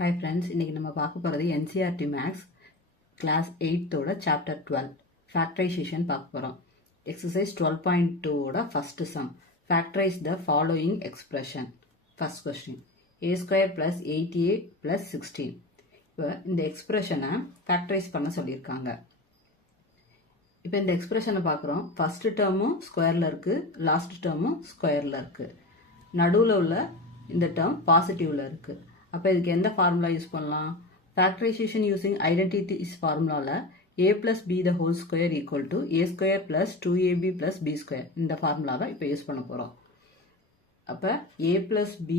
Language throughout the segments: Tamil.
Hi friends, இன்னைக்கு நம்ம பார்க்க போகிறது NCERT Maths Class 8 ஓட Chapter 12 Factorization பார்க்க போகிறோம். Exercise 12.2 ஓட first sum. Factorize the following expression. First question. A square plus 8a plus 16. இப்போ இந்த எக்ஸ்பிரஷனை ஃபேக்டரைஸ் பண்ண சொல்லியிருக்காங்க. இப்போ இந்த எக்ஸ்பிரஷனை பார்க்குறோம். ஃபர்ஸ்ட் டேர்மும் ஸ்கொயரில் இருக்குது, லாஸ்ட் டேர்மும் ஸ்கொயரில் இருக்குது. நடுவில் உள்ள இந்த டேர்ம் பாசிட்டிவில் இருக்குது. அப்போ இதுக்கு எந்த ஃபார்முலா யூஸ் பண்ணலாம்? ஃபேக்டரைசேஷன் யூசிங் ஐடென்டிட்டிஸ் ஃபார்முலாவில் a plus b the whole square equal to a square plus 2ab plus b square இந்த ஃபார்முலாவை இப்போ யூஸ் பண்ண போகிறோம். அப்போ a plus b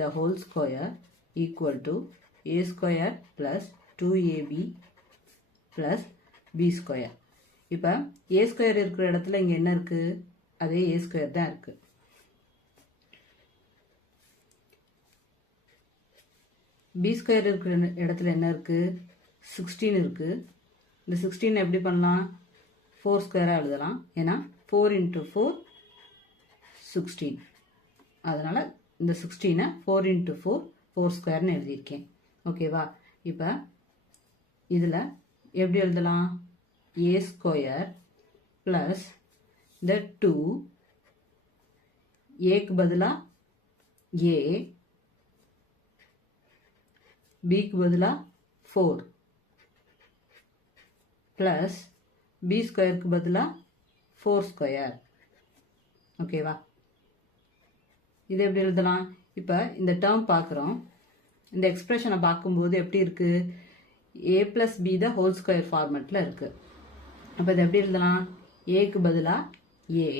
the whole square equal to a square plus 2ab plus b square. இப்போ a square இருக்கிற இடத்துல இங்கே என்ன இருக்குது? அதே a square தான் இருக்குது. b ஸ்கொயர் இருக்கிற இடத்துல என்ன இருக்குது? 16 இருக்குது. இந்த 16 எப்படி பண்ணலாம்? 4 ஸ்கொயராக எழுதலாம். ஏன்னா 4 into 4 16. அதனால் இந்த 16 4 into 4 4 ஸ்கொயர்னு எழுதியிருக்கேன். ஓகேவா? இப்போ இதில் எப்படி எழுதலாம்? a ஸ்கொயர் ப்ளஸ் இந்த 2 ஏக்கு பதிலாக a bக்கு பதிலா 4 பிளஸ் b ஸ்கொயருக்கு பதிலா 4 ஸ்கொயர். ஓகேவா? இது எப்படி எழுதலாம்? இப்போ இந்த டேர்ம் பார்க்குறோம். இந்த எக்ஸ்பிரஷனை பார்க்கும்போது எப்படி இருக்குது? a plus b the whole square ஃபார்மெட்டில் இருக்குது. அப்போ இது எப்படி எழுதலாம்? ஏக்கு பதிலாக a,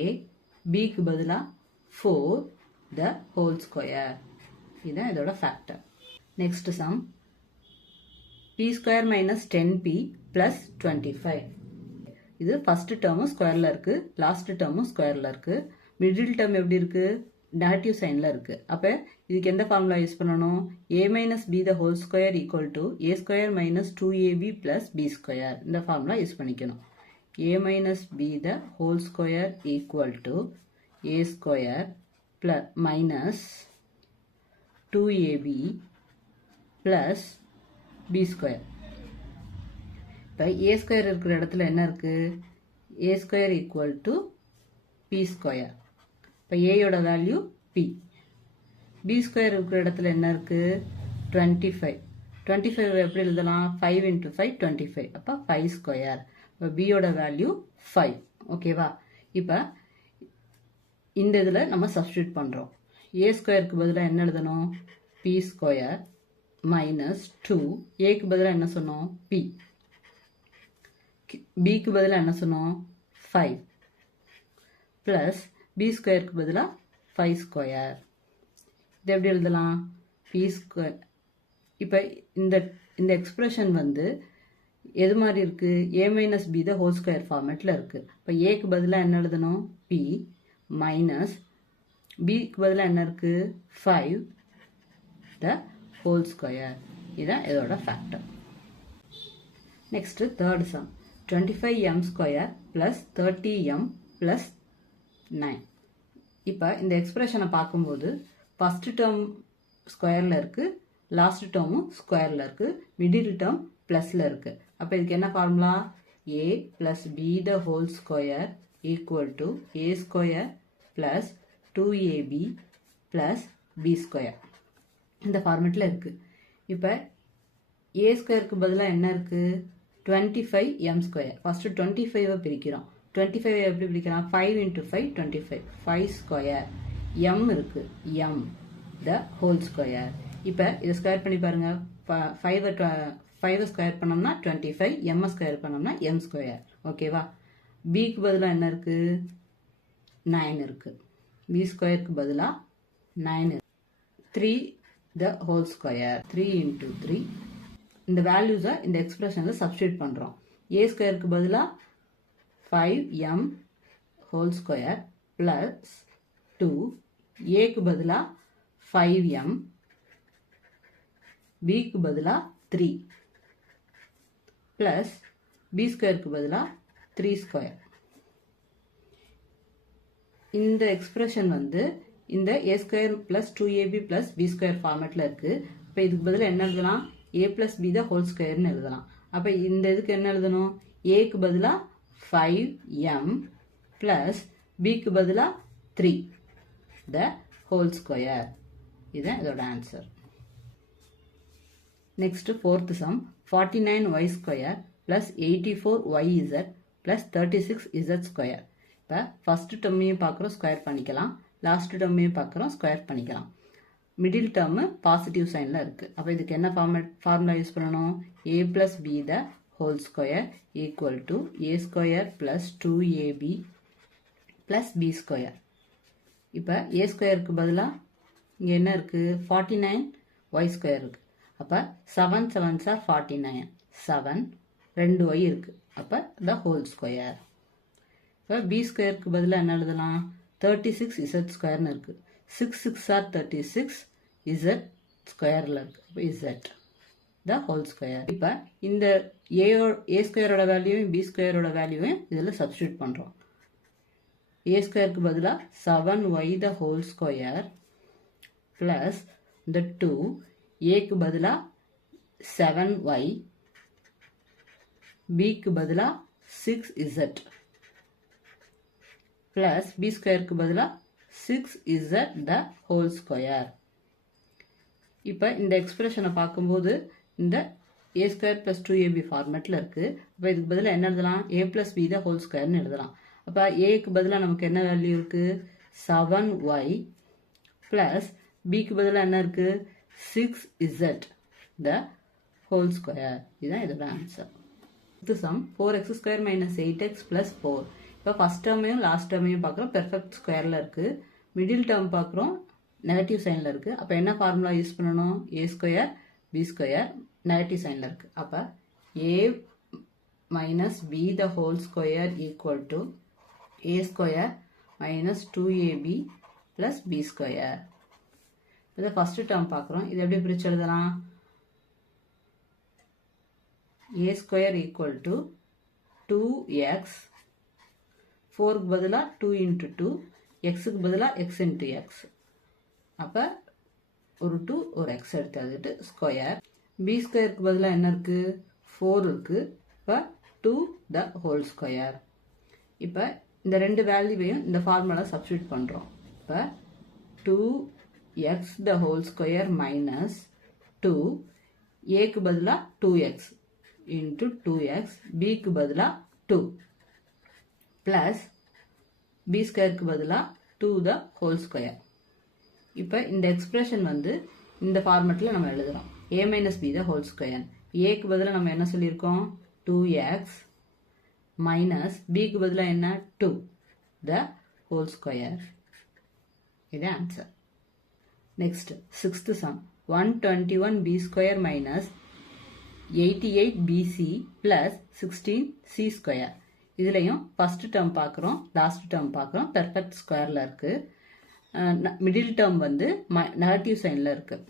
bக்கு பதிலாக 4 த ஹோல் ஸ்கொயர். இதுதான் இதோட factor. Next sum p square minus 10p plus 25. இது ஃபர்ஸ்ட் டேர்மும் ஸ்கொயரில் இருக்குது, லாஸ்ட் டேர்மும் ஸ்கொயரில் இருக்குது. மிடில் டேர்ம் எப்படி இருக்குது? நெகட்டிவ் சைனில் இருக்குது. அப்போ இதுக்கு எந்த ஃபார்முலா யூஸ் பண்ணணும்? a minus b the whole square equal to a square minus 2ab plus b square. இந்த ஃபார்முலா யூஸ் பண்ணிக்கணும். a minus b the whole square equal to a square plus minus 2ab plus b square. இப்போ a ஸ்கொயர் இருக்கிற இடத்துல என்ன இருக்குது? a square equal to p square. இப்போ ஏயோட வேல்யூ p. b ஸ்கொயர் இருக்கிற இடத்துல என்ன இருக்குது? 25. 25 எப்படி எழுதலாம்? 5 into 5 25. அப்போ 5 ஸ்கொயர். இப்போ பியோட வேல்யூ 5. ஓகேவா? இப்போ இந்த இதில் நம்ம சப்ஸ்டியூட் பண்ணுறோம். a ஸ்கொயருக்கு பதிலாக என்ன எழுதணும்? p square minus 2. ஏக்கு பதிலாக என்ன சொன்னோம்? p. பிக்கு பதிலாக என்ன சொன்னோம்? 5 ப்ளஸ் b ஸ்கொயருக்கு பதிலாக 5 ஸ்கொயர். இது எப்படி எழுதலாம்? p square. இப்போ இந்த எக்ஸ்பிரஷன் வந்து எது மாதிரி இருக்குது? a minus b the whole square ஃபார்மேட்டில் இருக்குது. இப்போ ஏக்கு பதிலாக என்ன எழுதணும்? p மைனஸ் பிக்கு பதிலாக என்ன இருக்குது? 5 த whole square. இதான் இதோட factor. Next third sum 25m square plus 30m plus 9. இப்போ இந்த எக்ஸ்பிரஷனை பார்க்கும்போது ஃபர்ஸ்ட் டேர்ம் ஸ்கொயரில் இருக்குது, லாஸ்ட் டேர்மும் ஸ்கொயரில் இருக்குது, மிடில் டேர்ம் ப்ளஸில் இருக்குது. அப்போ இதுக்கு என்ன formula? a plus b the whole square equal to a square plus 2ab plus b square. இந்த ஃபார்மெட்டில் இருக்குது. இப்போ a ஸ்கொயருக்கு பதிலாக என்ன இருக்குது? 25m square. ஃபஸ்ட்டு 25 பிரிக்கிறோம். 25 எப்படி பிரிக்கிறோம்? 5 into 5 25. 5 ஸ்கொயர். m இருக்குது, m த ஹோல் ஸ்கொயர். இப்போ இதை ஸ்கொயர் பண்ணி பாருங்கள். 5 ஸ்கொயர் பண்ணோம்னா 25, m ஸ்கொயர் பண்ணோம்னா m ஸ்கொயர். ஓகேவா? பிக்கு பதிலாக என்ன இருக்குது? 9 இருக்குது. b ஸ்கொயருக்கு பதிலாக 9 இருக்குது. 3 the whole square. 3 into 3. இந்த வேல்யூஸை இந்த எக்ஸ்பிரஷனில் சப்ஸ்டியூட் பண்ணுறோம். a ஸ்கொயருக்கு பதிலாக 5m ஹோல் ஸ்கொயர் ப்ளஸ் 2, ஏக்கு பதிலாக 5m, பிக்கு பதிலாக 3 ப்ளஸ் b ஸ்கொயருக்கு பதிலாக 3 ஸ்கொயர். இந்த எக்ஸ்பிரஷன் வந்து இந்த a square plus 2ab plus b square ஃபார்மேட்டில் இருக்குது. இப்போ இதுக்கு பதிலாக என்ன எழுதலாம்? a plus b the whole squareன்னு எழுதலாம். அப்போ இந்த இதுக்கு என்ன எழுதணும்? aக்கு பதிலாக 5m plus bக்கு பதிலாக 3 the whole square. இதுதான் இதோட answer. Next fourth sum 49y square plus 84yz plus 36z square. இப்போ ஃபர்ஸ்ட் டேர்மையும் பார்க்குறோம், ஸ்கொயர் பண்ணிக்கலாம். லாஸ்ட் டேர்மையும் பார்க்குறோம், ஸ்கொயர் பண்ணிக்கலாம். மிடில் டேர்மு பாசிட்டிவ் சைனில் இருக்குது. அப்போ இதுக்கு என்ன ஃபார்முலா யூஸ் பண்ணணும்? a plus b the whole square equal to a square plus 2ab plus b square. இப்போ a ஸ்கொயருக்கு பதிலாக இங்கே என்ன இருக்குது? 49y ஸ்கொயர் இருக்குது. அப்போ 7 7s are 49, 7 2y இருக்குது. அப்போ the whole square. இப்போ b ஸ்கொயருக்கு பதிலாக என்ன எழுதலாம்? 36z ஸ்கொயர்னு இருக்குது. 6 6 are 36, z ஸ்கொயரில் இருக்குது. இப்போ z the whole square. இப்போ இந்த a ஸ்கொயரோட வேல்யூவும் b ஸ்கொயரோட வேல்யூவும் இதில் சப்ஸ்டியூட் பண்ணுறோம். a ஸ்கொயருக்கு பதிலாக 7y the whole square plus இந்த 2 aக்கு பதிலாக 7y, bக்கு பதிலாக 6z plus b ஸ்கொயருக்கு பதிலாக 6z the whole square. இப்போ இந்த எக்ஸ்பிரஷனை பார்க்கும்போது இந்த a ஸ்கொயர் plus 2ab ஃபார்மேட்டில் இருக்குது. அப்போ இதுக்கு பதிலாக என்ன எழுதலாம்? a plus b the whole squareன்னு எழுதலாம். அப்போ aக்கு பதிலாக நமக்கு என்ன வேல்யூ இருக்குது? 7y plus bக்கு பதிலாக என்ன இருக்குது? 6z the whole square. இதுதான் இதோட ஆன்சர். இது some 4x square minus 8x plus 4. இப்போ ஃபர்ஸ்ட் டேர்மையும் லாஸ்ட் டேர்மையும் பார்க்குறோம், பெர்ஃபெக்ட் ஸ்கொயரில் இருக்குது. மிடில் டேர்ம் பார்க்குறோம், நெகட்டிவ் சைனில் இருக்குது. அப்போ என்ன ஃபார்முலா யூஸ் பண்ணணும்? a square b square negative சைனில் இருக்குது. அப்போ a minus b the whole square equal to a square minus 2ab plus b square. இதை ஃபர்ஸ்ட் டேர்ம் பார்க்குறோம், இது எப்படி பிரித்து எழுதலாம்? a square equal to 2x, 4க்கு பதிலாக 2 into 2, xக்கு பதிலாக x into x. அப்போ ஒரு 2 ஒரு x எடுத்து எழுதிட்டு ஸ்கொயர். b ஸ்கொயருக்கு பதிலாக என்ன இருக்குது? 4 இருக்குது. இப்போ 2 the whole square. இப்போ இந்த ரெண்டு வேல்யூவையும் இந்த ஃபார்முலா சப்ஸ்டியூட் பண்ணுறோம். இப்போ 2x the whole square minus 2, aக்கு பதிலாக 2x into 2x, bக்கு பதிலாக 2 plus b ஸ்கொயருக்கு பதிலாக 2 the whole square. இப்போ இந்த எக்ஸ்பிரஷன் வந்து இந்த ஃபார்மேட்டில் நம்ம எழுதுகிறோம். a minus b the whole square. aக்கு பதிலாக நம்ம என்ன சொல்லியிருக்கோம்? 2x minus bக்கு பதிலாக என்ன? 2 the whole square. இது answer. Next sixth some 121b square minus 88bc plus 16c square. இதுலையும் ஃபர்ஸ்ட் டேர்ம் பார்க்குறோம், லாஸ்ட் டேர்ம் பார்க்குறோம், பெர்ஃபெக்ட் ஸ்கொயரில் இருக்குது. மிடில் டேர்ம் வந்து நெகட்டிவ் சைனில் இருக்குது.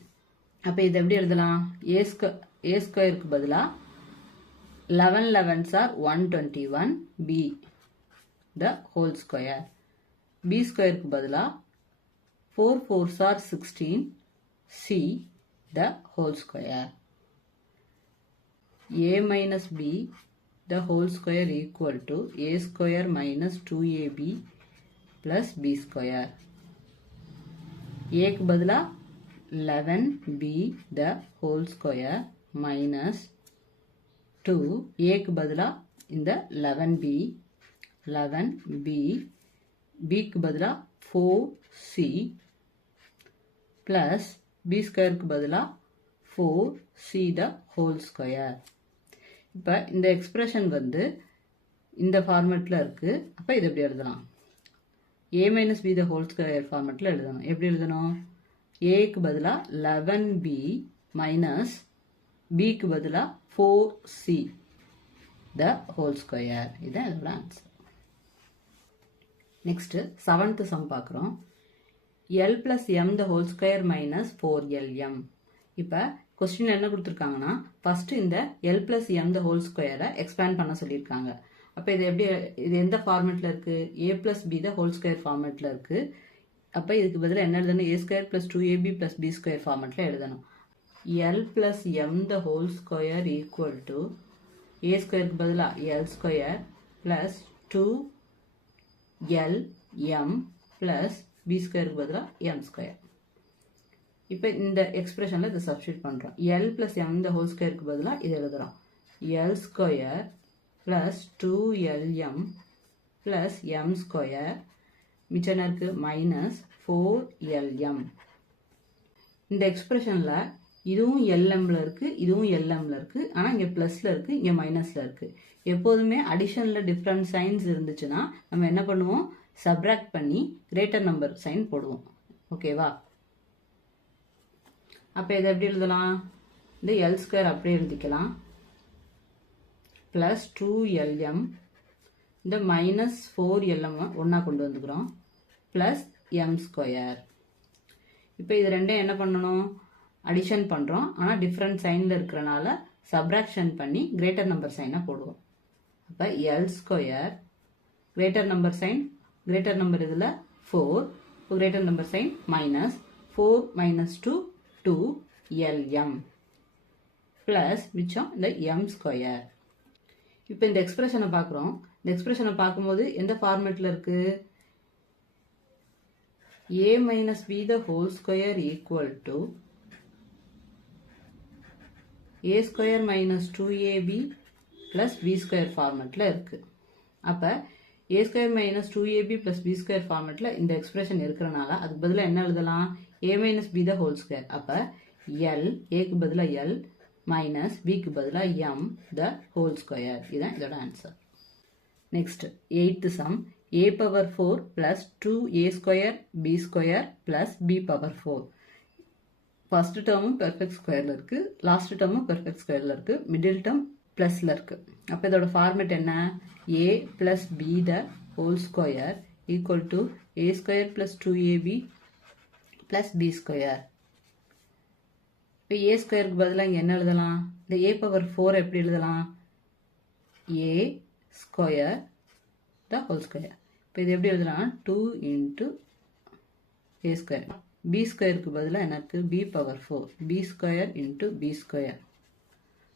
அப்போ இது எப்படி எழுதலாம்? a ஸ்கொயருக்கு பதிலாக 11 11s are 121, b the whole square. b ஸ்கொயருக்கு பதிலாக 4 4s are 16, c the whole square. a minus b the whole square equal to a square minus 2ab plus b square. a க்கு பதிலா 11b the whole square minus 2, a க்கு பதிலா இந்த 11b b க்கு பதிலா 4c plus b square க்கு பதிலா 4c the whole square. இப்போ இந்த எக்ஸ்பிரஷன் வந்து இந்த ஃபார்மேட்டில் இருக்குது. அப்போ இது எப்படி எழுதலாம்? a minus b the whole square ஃபார்மேட்டில் எழுதணும். எப்படி எழுதணும்? aக்கு பதிலாக 11b minus bக்கு பதிலாக 4c the whole square. இதுதான் இதோட ஆன்சர். நெக்ஸ்ட் செவன்த் சம் பார்க்குறோம். l plus m the whole square minus 4lm. இப்போ கொஸ்டின் என்ன கொடுத்துருக்காங்கன்னா ஃபர்ஸ்ட் இந்த l plus m the whole square expand பண்ண சொல்லியிருக்காங்க. அப்போ இது எந்த ஃபார்மேட்டில் இருக்குது? a plus b the whole square ஃபார்மேட்டில் இருக்குது. அப்போ இதுக்கு பதிலாக என்ன எழுதணும்? a square plus 2ab plus b square ஃபார்மேட்டில் எழுதணும். L plus m the whole square equal to a square பதிலா L square plus 2 L m plus b square பதிலா m square. இப்போ இந்த எக்ஸ்பிரஷனில் இதை சப்ஸ்டியூட் பண்ணுறோம். L plus m the whole square பதிலா இது எழுதுகிறோம். L square plus 2LM plus m square மிச்சம் இருக்கு மைனஸ் 4LM. இந்த எக்ஸ்பிரஷனில் இதுவும் LMல இருக்குது, இதுவும் LMல இருக்குது. ஆனால் இங்கே ப்ளஸில் இருக்குது, இங்கே மைனஸில் இருக்குது. எப்போதுமே அடிஷனில் டிஃப்ரெண்ட் சைன்ஸ் இருந்துச்சுன்னா நம்ம என்ன பண்ணுவோம், சப்ராக்ட் பண்ணி கிரேட்டர் நம்பர் சைன் போடுவோம். ஓகேவா? அப்போ இதை எப்படி எழுதலாம், இந்த எல் ஸ்கொயர் அப்படியே எழுதிக்கலாம். ப்ளஸ் 2LM இந்த மைனஸ் 4LM ஒன்றா கொண்டு வந்துக்கிறோம். Plus m square. இப்போ இது ரெண்டையும் என்ன பண்ணணும், அடிஷன் பண்ணுறோம். ஆனால் டிஃப்ரெண்ட் சைனில் இருக்கிறனால சப்ராக்ஷன் பண்ணி கிரேட்டர் நம்பர் சைனை போடுவோம். அப்போ L square greater number sign, greater number இதில் 4, greater number sign minus 4 minus 2 2LM plus மிச்சம் இந்த m ஸ்கொயர். இப்போ இந்த எக்ஸ்பிரஷனை பார்க்குறோம். இந்த எக்ஸ்பிரஷனை பார்க்கும்போது எந்த ஃபார்மேட்டில் இருக்குது, a minus b the whole square equal to a square minus 2ab plus b square ஃபார்மேட்டில் இருக்குது. அப்போ a square minus 2ab plus b square ஃபார்மேட்டில் இந்த எக்ஸ்பிரஷன் இருக்கிறனால அதுக்கு பதிலாக என்ன எழுதலாம், a minus b the whole square. அப்போ l, aக்கு பதிலாக l minus bக்கு பதிலாக m the whole square. இதுதான் இதோட answer. Next 8th sum, a power 4 plus 2a square b square plus b power 4. First டேர்மும் பெர்ஃபெக்ட் ஸ்கொயரில் இருக்குது, லாஸ்ட் டேர்மும் பெர்ஃபெக்ட் ஸ்கொயரில் இருக்குது, மிடில் டேர்ம் ப்ளஸில் இருக்குது. அப்போ இதோட ஃபார்மேட் என்ன, a plus b the whole square equal to a square plus 2ab plus b square. இப்போ a ஸ்கொயருக்கு பதிலாக இங்கே என்ன எழுதலாம், இந்த a power 4 எப்படி எழுதலாம், a square the whole square. இப்போ இது எப்படி எழுதலாம், 2 into a square. b ஸ்கொயருக்கு பதிலாக என்ன இருக்குது, b power 4, b square into b square.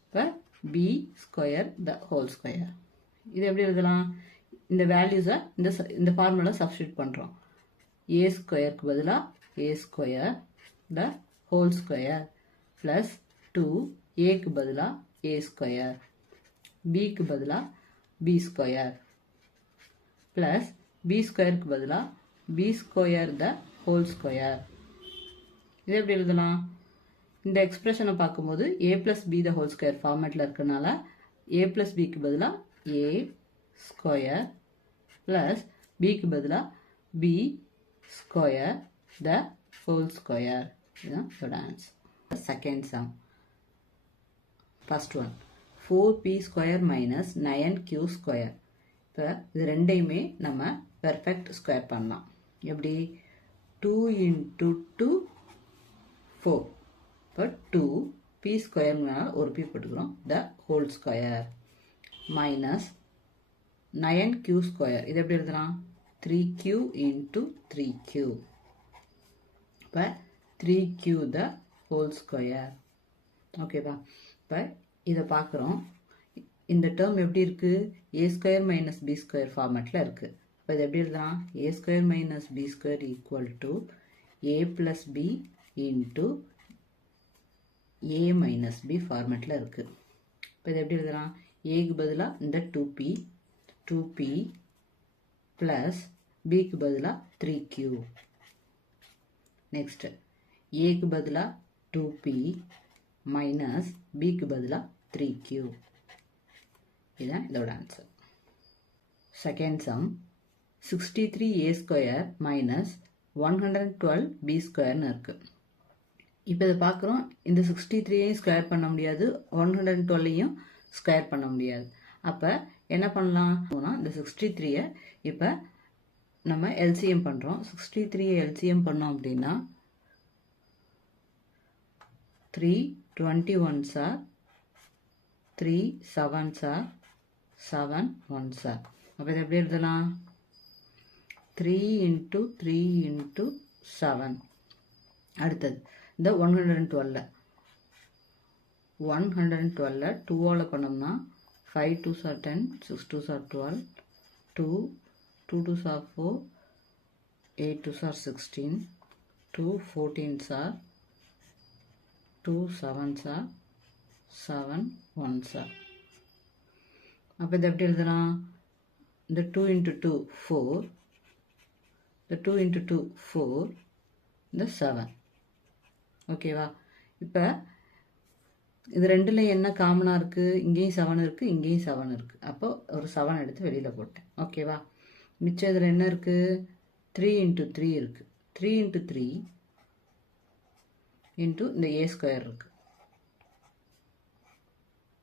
இப்போ b square the whole square. இது எப்படி எழுதலாம், இந்த வேல்யூஸை இந்த ஃபார்முலா சப்ஸ்டியூட் பண்ணுறோம். a ஸ்கொயருக்கு பதிலாக a square the whole square plus 2 ஏக்கு பதிலாக a ஸ்கொயர், bக்கு பதிலாக b ஸ்கொயர் ப்ளஸ் b ஸ்கொயருக்கு பதிலாக b square the whole square. இது எப்படி எழுதலாம், இந்த எக்ஸ்பிரஷனை பார்க்கும்போது a plus b the whole square ஃபார்மேட்டில் இருக்கிறனால a plus bக்கு பதிலாக a ஸ்கொயர் ப்ளஸ் bக்கு பதிலாக b square the whole square. இதுதான் இதோட answer. Second sum, first one 4p square minus 9q square. இப்போ இது ரெண்டையுமே நம்ம பெர்ஃபெக்ட் ஸ்கொயர் பண்ணலாம். எப்படி, 2 into 2 4. இப்போ 2p ஸ்கொயர்னால ஒரு p போட்டுக்கிறோம், த whole square minus 9q square. இது எப்படி எழுதலாம், 3q into 3q. இப்போ 3q த ஹோல் ஸ்கொயர். ஓகேவா? இப்போ இதை பார்க்குறோம். இந்த டேர்ம் எப்படி இருக்குது, a square minus b square ஃபார்மேட்டில் இருக்குது. இப்போ இது எப்படி எழுதலாம், a square minus b square equal to a plus b into a minus b ஃபார்மேட்டில் இருக்குது. இப்போ இது எப்படி எழுதலாம், ஏக்கு பதிலாக இந்த 2p ப்ளஸ் பிக்கு பதிலாக 3q. நெக்ஸ்ட் ஏக்கு பதிலாக 2p மைனஸ் பிக்கு பதிலாக 3q. இதுதான் இதோட answer. Second sum, 63a square minus 112b ஸ்கொயர்னு இருக்குது. இப்போ இதை பார்க்குறோம், இந்த 63ஐயும் ஸ்கொயர் பண்ண முடியாது, 112ஐயும் ஸ்கொயர் பண்ண முடியாது. அப்போ என்ன பண்ணலாம், இந்த 63ஐ இப்போ நம்ம எல்சிஎம் பண்ணுறோம். 63ஐ எல்சிஎம் பண்ணோம் அப்படின்னா 3 21s are 3 7s are 7 1s are. அப்போ இதை எப்படி எழுதலாம், 3 into 3 into 7. அடுத்தது இந்த 112 112 2ஆல் பண்ணோம்னா 5 2s are 10, 6 2s are 12, 2 2s are 4, 8 2s are 16, 2 14s are 2 7s are 7 1s are. அப்போ இது எப்படி எழுதலாம்? இந்த 2 into 2 4, இந்த 2 into 2 4, இந்த 7. ஓகேவா? இப்போ இது ரெண்டுல என்ன காமனாக இருக்குது? இங்கேயும் 7 இருக்குது, இங்கேயும் 7 இருக்குது. அப்போ ஒரு 7 எடுத்து வெளியில் போட்டேன். ஓகேவா? மிச்சம் இதில் என்ன இருக்குது? 3 into 3 இருக்குது. 3 into 3 into இந்த a ஸ்கொயர் இருக்குது.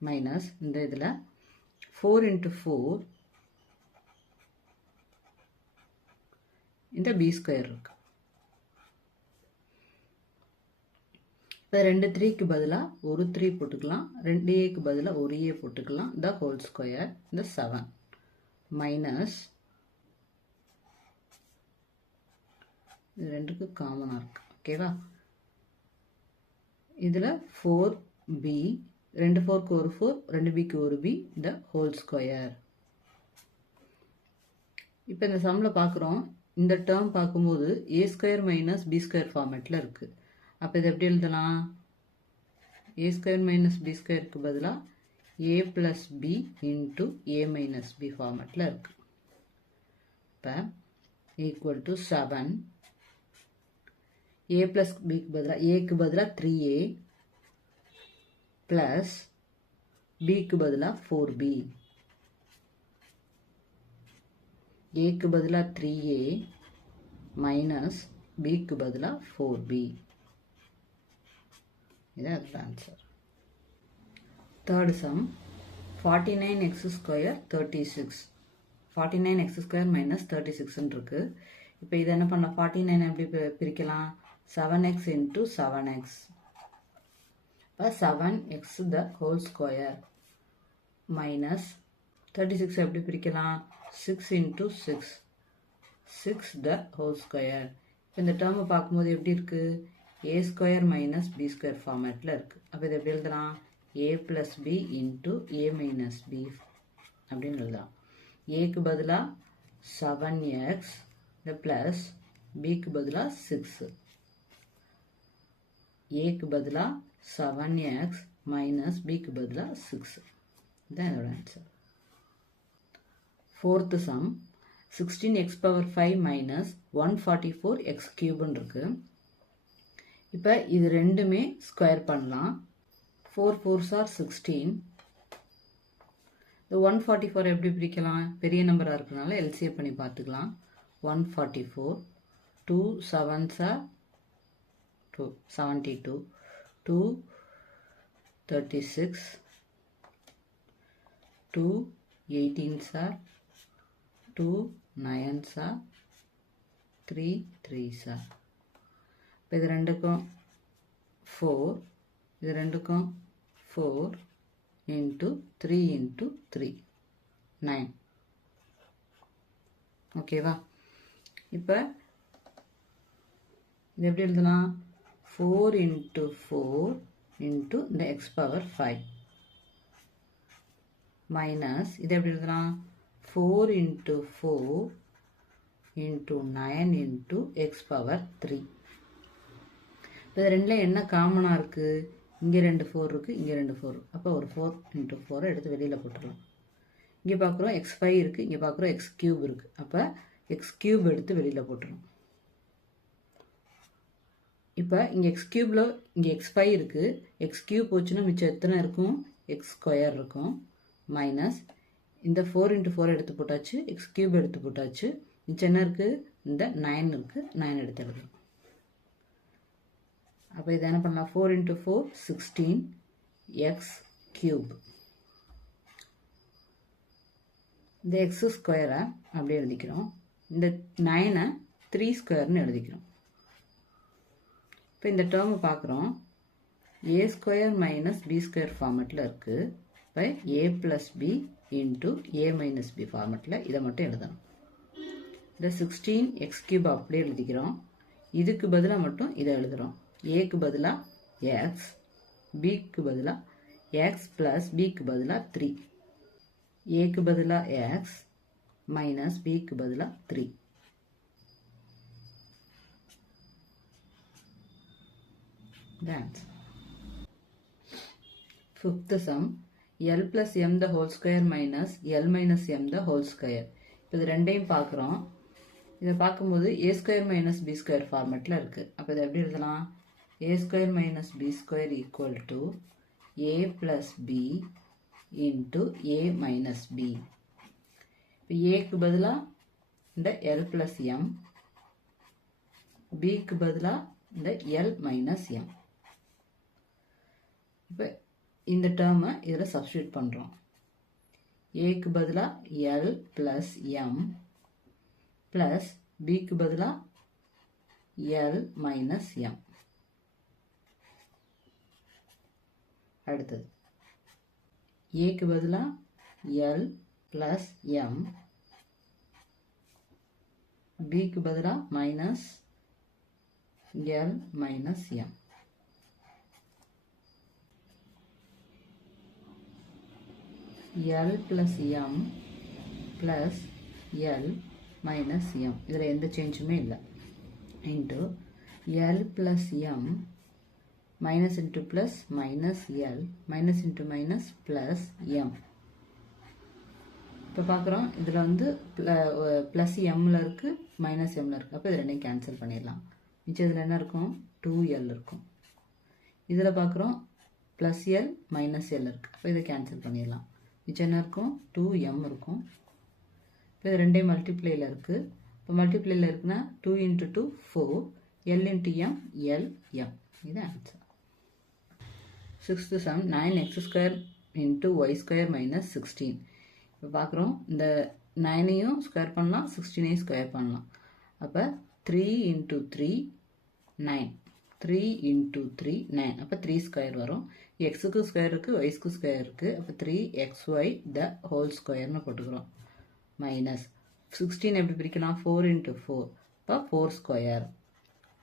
மைனஸ் இந்த இதில் 4 into 4 இந்த b ஸ்கொயர் இருக்குது. இப்போ 2 3க்கு பதிலாக ஒரு 3 போட்டுக்கலாம், 2 ஏக்கு பதிலாக ஒரு ஏ போட்டுக்கலாம். த ஹோல் ஸ்கொயர் இந்த 7 மைனஸ் இது ரெண்டுக்கு காமனாக இருக்கு. ஓகேவா? இதில் 4b 2 4க்கு ஒரு 4, 2 bக்கு ஒரு b, த ஹோல் ஸ்கொயர். இப்போ இந்த சம்மில் பார்க்குறோம், இந்த டேர்ம் பார்க்கும்போது a square minus b square ஃபார்மேட்டில் இருக்குது. அப்போ இது எப்படி எழுதலாம்? a ஸ்கொயர் மைனஸ் b ஸ்கொயருக்கு பதிலாக a plus b into a minus b ஃபார்மேட்டில் இருக்குது. இப்போ ஈக்குவல் டு 7 a ப்ளஸ் பிக்கு பதிலாக ஏக்கு பதிலாக 3a ப்ளஸ் பிக்கு பதிலாக 4b, ஏக்கு பதிலாக 3a மைனஸ் பிக்கு பதிலாக 4b. இதான் answer. Third sum 49x square 36, 49x square minus 36 இருக்கு. இப்போ இதை என்ன பண்ணலாம்? 49 எப்படி பிரிக்கலாம்? 7x into 7x. இப்போ 7x the whole square minus 36 எப்படி பிரிக்கலாம்? 6 into 6, 6 the whole square. இந்த டேர்மை பார்க்கும்போது எப்படி இருக்கு? a square minus b square ஃபார்மேட்டில் இருக்குது. அப்போ இதை எப்படி எழுதலாம்? a plus b into a minus b அப்படின்னு எழுதலாம். ஏக்கு பதிலாக 7x இந்த ப்ளஸ் பிக்கு பதிலாக 6, ஏக்கு பதிலாக 7x மைனஸ் பிக்கு பதிலாக 6. இதுதான் இதோட answer. Fourth some 16x power 5 minus 144x கியூப்னு இருக்கு. இப்போ இது ரெண்டுமே ஸ்கொயர் பண்ணலாம். 4 4s are 16. இந்த 144 எப்படி பிரிக்கலாம்? பெரிய நம்பராக இருக்கிறனால எல்சிஎம் பண்ணி பார்த்துக்கலாம். 144, 2 7s are 2 72, 2 36, 2 18s are 2 9s are 3 3s are. இப்போ இது ரெண்டுக்கும் 4, இது ரெண்டுக்கும் 4 into 3 into 3 9. ஓகேவா? இப்போ இது எப்படி எழுதலாம்? 4 into 4 into இந்த x power 5 மைனஸ் இது எப்படி எழுதலாம்? 4 into 4 into 9 into x power 3. இப்போ இது ரெண்டில் என்ன காமனாக இருக்குது? இங்கே 2 4 இருக்குது, இங்கே 2 4 இருக்குது. அப்போ ஒரு 4 into 4 எடுத்து வெளியில் போட்டுடலாம். இங்கே பார்க்குறோம் x5 இருக்குது, இங்கே பார்க்குறோம் x கியூப் இருக்குது. அப்போ x கியூப் எடுத்து வெளியில் போட்டுரும். இப்போ இங்கே x கியூபில் இங்கே x5 இருக்குது, x கியூப் போச்சுன்னா மிச்சம் எத்தனை இருக்கும்? x ஸ்கொயர் இருக்கும். மைனஸ் இந்த 4 into 4 எடுத்து போட்டாச்சு, x கியூப் எடுத்து போட்டாச்சு. மிச்சம் என்ன இருக்குது? இந்த 9 இருக்குது, 9 எடுத்து எழுதுறோம். அப்போ இதை என்ன பண்ணலாம்? 4 into 4 16 x கியூப். இந்த எக்ஸ் ஸ்கொயரை அப்படியே எழுதிக்கிறோம். இந்த 9 3 ஸ்கொயர்னு எழுதிக்கிறோம். இப்போ இந்த டேர்மை பார்க்குறோம். a square minus b square ஃபார்மெட்டில் இருக்குது. இப்போ a plus b into a minus b ஃபார்மெட்டில் இதை மட்டும் எழுதணும். இந்த 16 எக்ஸ் கியூப் அப்படியே எழுதிக்கிறோம். இதுக்கு பதிலாக மட்டும் இதை எழுதுகிறோம். ஏக்கு பதிலாக எக்ஸ், பிக்கு பதிலாக எக்ஸ் ப்ளஸ் பிக்கு பதிலாக 3. ஏக்கு பதிலாக எக்ஸ் மைனஸ் பிக்கு பதிலாக 3. The answer. Fifth sum, L plus m the whole square minus L minus m the whole square. இது ரெண்டையும் பார்க்குறோம். இதை பார்க்கும்போது a square minus b square ஃபார்மேட்டில் இருக்குது. அப்போ இதை எப்படி எழுதலாம்? a square minus b square equal to a plus b into a minus b. இப்போ aக்கு பதிலாக இந்த L plus m, bக்கு பதிலாக இந்த L minus m. இப்போ இந்த டேர்மை இதில் சப்ஸ்டியூட் பண்ணுறோம். ஏக்கு பதிலாக எல் ப்ளஸ் எம் ப்ளஸ் பிக்கு பதிலாக எல் மைனஸ் எம். அடுத்தது ஏக்கு பதிலாக எல் ப்ளஸ் எம், பிக்கு பதிலாக minus L minus M. L plus m plus L minus m. இதில் எந்த சேஞ்சுமே இல்லை. into L plus m minus into plus minus L minus into minus plus m. இப்போ பார்க்குறோம் இதில் வந்து ப்ளஸ் எம்மில் இருக்குது மைனஸ் எம்மில் இருக்குது. அப்போ இது ரெண்டையும் கேன்சல் பண்ணிடலாம். மிச்சம் இதில் என்ன இருக்கும்? 2L இருக்கும். இதில் பார்க்குறோம் ப்ளஸ் எல் மைனஸ் எல் இருக்குது. அப்போ இதை கேன்சல் பண்ணிடலாம். மிச்சம் என்ன இருக்கும்? 2m இருக்கும். இப்போ இது ரெண்டையும் மல்டிப்ளையில் இருக்குது. இப்போ மல்டிப்ளையில் இருக்குன்னா 2 into 2 4, L into m L m. இது answer. Sixth some 9x square into y square minus 16. இப்போ பார்க்குறோம் இந்த 9ஐயும் ஸ்கொயர் பண்ணலாம், 16ஐயும் ஸ்கொயர் பண்ணலாம். அப்போ 3 into 3 9, 3 into 3 9. அப்போ 3 ஸ்கொயர் வரும். எக்ஸுக்கு ஸ்கொயர் இருக்குது, ஒய்ஸ்க்கு ஸ்கொயர் இருக்குது. அப்போ 3xy த ஹோல் ஸ்கொயர்னு போட்டுக்கிறோம். மைனஸ் 16 எப்படி பிரிக்கலாம்? 4 into 4. இப்போ 4 ஸ்கொயர்,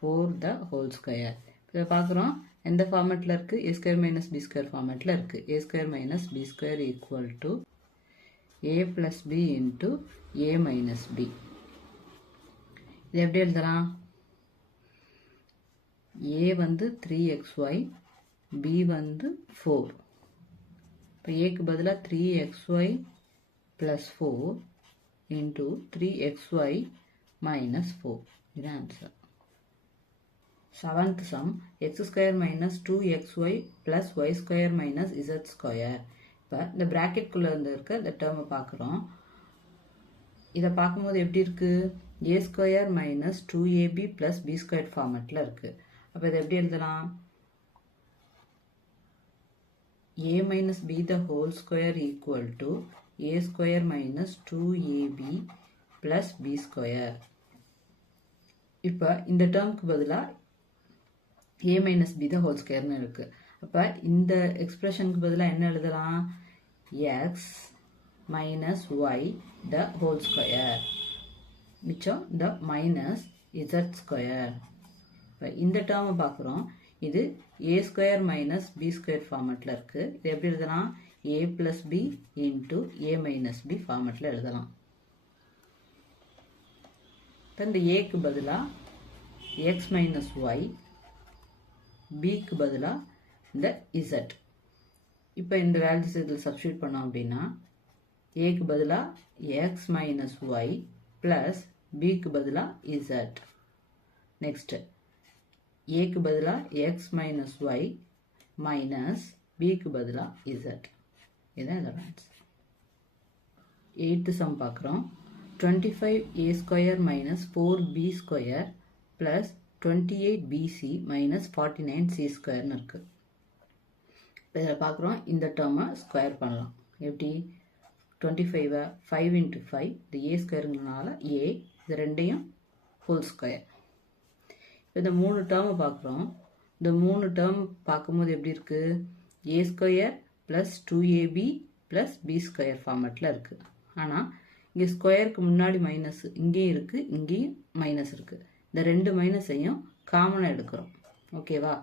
4 த ஹோல் ஸ்கொயர். இதை பார்க்குறோம் எந்த ஃபார்மேட்டில் இருக்குது? a square minus b square ஃபார்மேட்டில் இருக்குது. a square minus b square equal to a plus b into a minus b. இது எப்படி எழுதலாம்? a வந்து 3xy, b வந்து 4. இப்போ ஏக்கு பதிலாக 3xy plus 4 into 3xy minus 4. இது answer. Seventh sum x square minus 2xy plus y square minus z square. இப்போ இந்த ப்ராக்கெட்குள்ளே இருக்க இந்த டேர்மை பார்க்குறோம். இதை பார்க்கும்போது எப்படி இருக்குது? a square minus 2ab plus b square ஃபார்மேட்டில் இருக்குது. அப்போ இதை எப்படி எழுதலாம்? a minus b the whole square equal to a square minus 2ab plus b square. இப்போ இந்த டேர்முக்கு பதிலாக a minus b the whole squareனு இருக்குது. அப்போ இந்த எக்ஸ்பிரஷனுக்கு பதிலாக என்ன எழுதலாம்? x minus y the whole square. மிச்சம் the minus z square. இப்போ இந்த டேர்மை பார்க்குறோம். இது a square minus b square ஃபார்மேட்டில் இருக்குது. இது எப்படி எழுதலாம்? a plus b into a minus b ஃபார்மேட்டில் எழுதலாம். இப்போ இந்த ஏக்கு பதிலாக எக்ஸ் மைனஸ் ஒய், பிக்கு பதிலாக இந்த இசட். இப்போ இந்த வேல்யூஸ் இதில் சப்ஸ்டியூட் பண்ணோம் அப்படின்னா ஏக்கு பதிலாக எக்ஸ் மைனஸ் ஒய் ப்ளஸ் பிக்கு பதிலாக இசட். நெக்ஸ்ட்டு ஏக்கு பதிலாக எக்ஸ் மைனஸ் ஒய் மைனஸ் பிக்கு பதிலாக இசட். இதுதான் இதோட ஆன்சர். எயித்து சம் பார்க்குறோம். 25a square minus 4b square plus 28bc minus 49c ஸ்கொயர்னு இருக்குது. இப்போ இதில் பார்க்குறோம் இந்த டேர்மை ஸ்கொயர் பண்ணலாம். எப்படி? 25 5 into 5, இந்த a ஸ்கொயருங்கனால a, இது ரெண்டையும் ஹோல் ஸ்கொயர். இப்போ இந்த 3 டேர்மை பார்க்குறோம். இந்த 3 டேர்ம் பார்க்கும்போது எப்படி இருக்குது? a square plus 2ab plus b square ஃபார்மேட்டில் இருக்குது. ஆனால் இங்கே ஸ்கொயருக்கு முன்னாடி மைனஸ் இங்கேயும் இருக்குது, இங்கேயும் மைனஸ் இருக்குது. இந்த ரெண்டு மைனஸையும் காமனாக எடுக்கிறோம். ஓகேவா?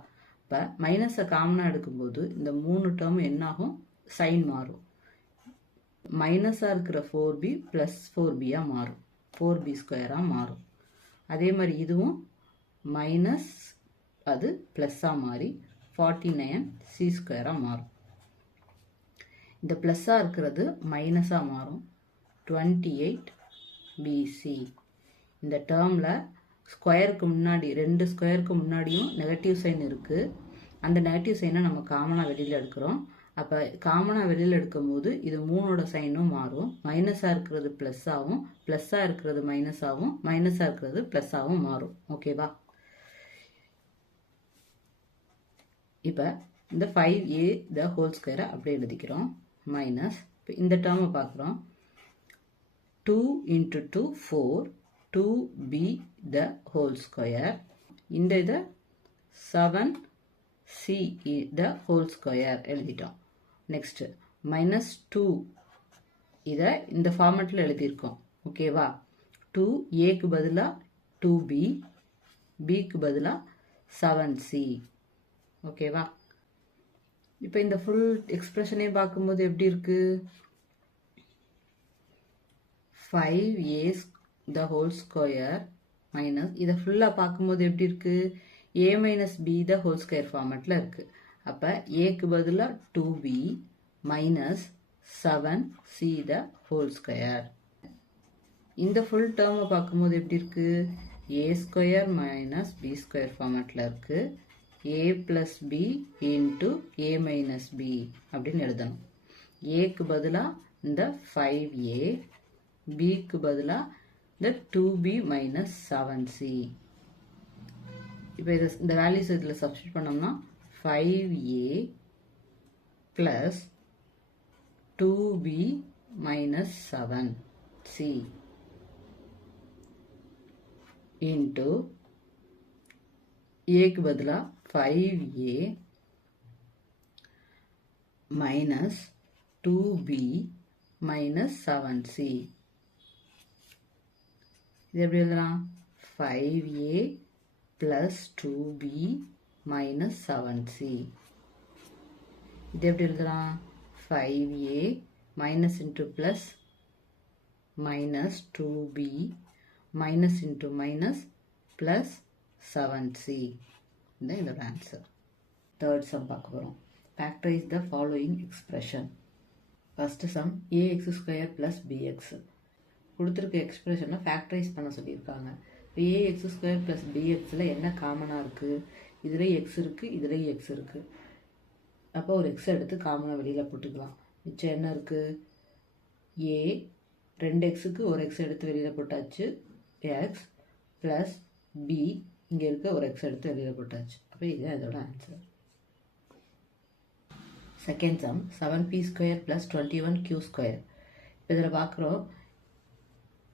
இப்போ மைனஸை காமனாக எடுக்கும்போது இந்த 3 டேர்ம் என்னாகும், சைன் மாறும். மைனஸாக இருக்கிற 4b ப்ளஸ் 4bயாக மாறும், 4b² மாறும். அதே மாதிரி இதுவும் மைனஸ் அது ப்ளஸ்ஸாக மாறி 49c² மாறும். இந்த ப்ளஸ்ஸாக இருக்கிறது மைனஸாக மாறும், 28bc. இந்த டேர்மில் ஸ்கொயருக்கு முன்னாடி 2 ஸ்கொயருக்கு முன்னாடியும் நெகட்டிவ் சைன் இருக்குது. அந்த நெகட்டிவ் சைனை நம்ம காமனாக வெளியில் எடுக்கிறோம். அப்போ காமனாக வெளியில் எடுக்கும் போது இது 3ஓட சைனும் மாறும். மைனஸாக இருக்கிறது ப்ளஸ்ஸாகவும், ப்ளஸ்ஸாக இருக்கிறது மைனஸாகவும், மைனஸாக இருக்கிறது ப்ளஸ்ஸாகவும் மாறும். ஓகேவா? இப்போ இந்த 5a² அப்படியே எழுதிக்கிறோம். மைனஸ் இப்போ இந்த டேர்மை பார்க்குறோம். 2 × 2 4 2b² இந்த இதை 7c² எழுதிட்டோம். நெக்ஸ்ட் -2 இதை இந்த ஃபார்மேட்டில் எழுதியிருக்கோம். ஓகேவா? 2aக்கு பதிலாக 2b, bக்கு பதிலாக 7c. ஓகேவா? இப்போ இந்த ஃபுல் எக்ஸ்பிரஷனே பார்க்கும்போது எப்படி இருக்கு? 5a² மைனஸ் இதை ஃபுல்லாக பார்க்கும்போது எப்படி இருக்கு? a - b² ஃபார்மேட்டில் இருக்கு. அப்போ ஏக்கு பதிலாக 2b மைனஸ் 7c². இந்த ஃபுல் டேர்மை பார்க்கும்போது எப்படி இருக்கு? a² - b² ஃபார்மேட்டில் இருக்கு. a + b × a - b அப்படின்னு எழுதணும். ஏக்கு பதிலாக இந்த 5a, bக்கு பதிலாக இந்த 2b மைனஸ் 7c. இப்போ இந்த வேல்யூஸ் இதில் சப்ஸ்டிட் பண்ணோம்னா 5a + 2b minus 7c into ஏக்கு பதிலாக 5a minus 2b minus 7c. இது எப்படி எழுதலாம்? 5a + 2b minus 7c. இது எப்படி எழுதலாம்? 5a minus into plus minus 2b minus into minus plus 7c. இதுதான் இதோட ஆன்சர். தேர்ட் சம் பார்க்க போகிறோம். Factorise the following expression. First sum ax² + bx. கொடுத்துருக்க எக்ஸ்பிரஷனை ஃபேக்டரைஸ் பண்ண சொல்லியிருக்காங்க. இப்போ ax² + bxல என்ன காமனாக இருக்குது? இதுலேயும் எக்ஸ் இருக்குது, இதுலேயும் எக்ஸ் இருக்குது. அப்போ ஒரு எக்ஸ் எடுத்து காமனாக வெளியில் போட்டுக்கலாம். மிச்சம் என்ன இருக்குது? a 2xக்கு ஒரு எக்ஸ் எடுத்து வெளியில் போட்டாச்சு, எக்ஸ் ப்ளஸ் b இங்கே இருக்க ஒரு எக்ஸ் எடுத்து வெளியில் போட்டாச்சு. அப்போ இதுதான் இதோட answer. Second sum 7p² + 21q². இப்போ இதில் பார்க்குறோம்,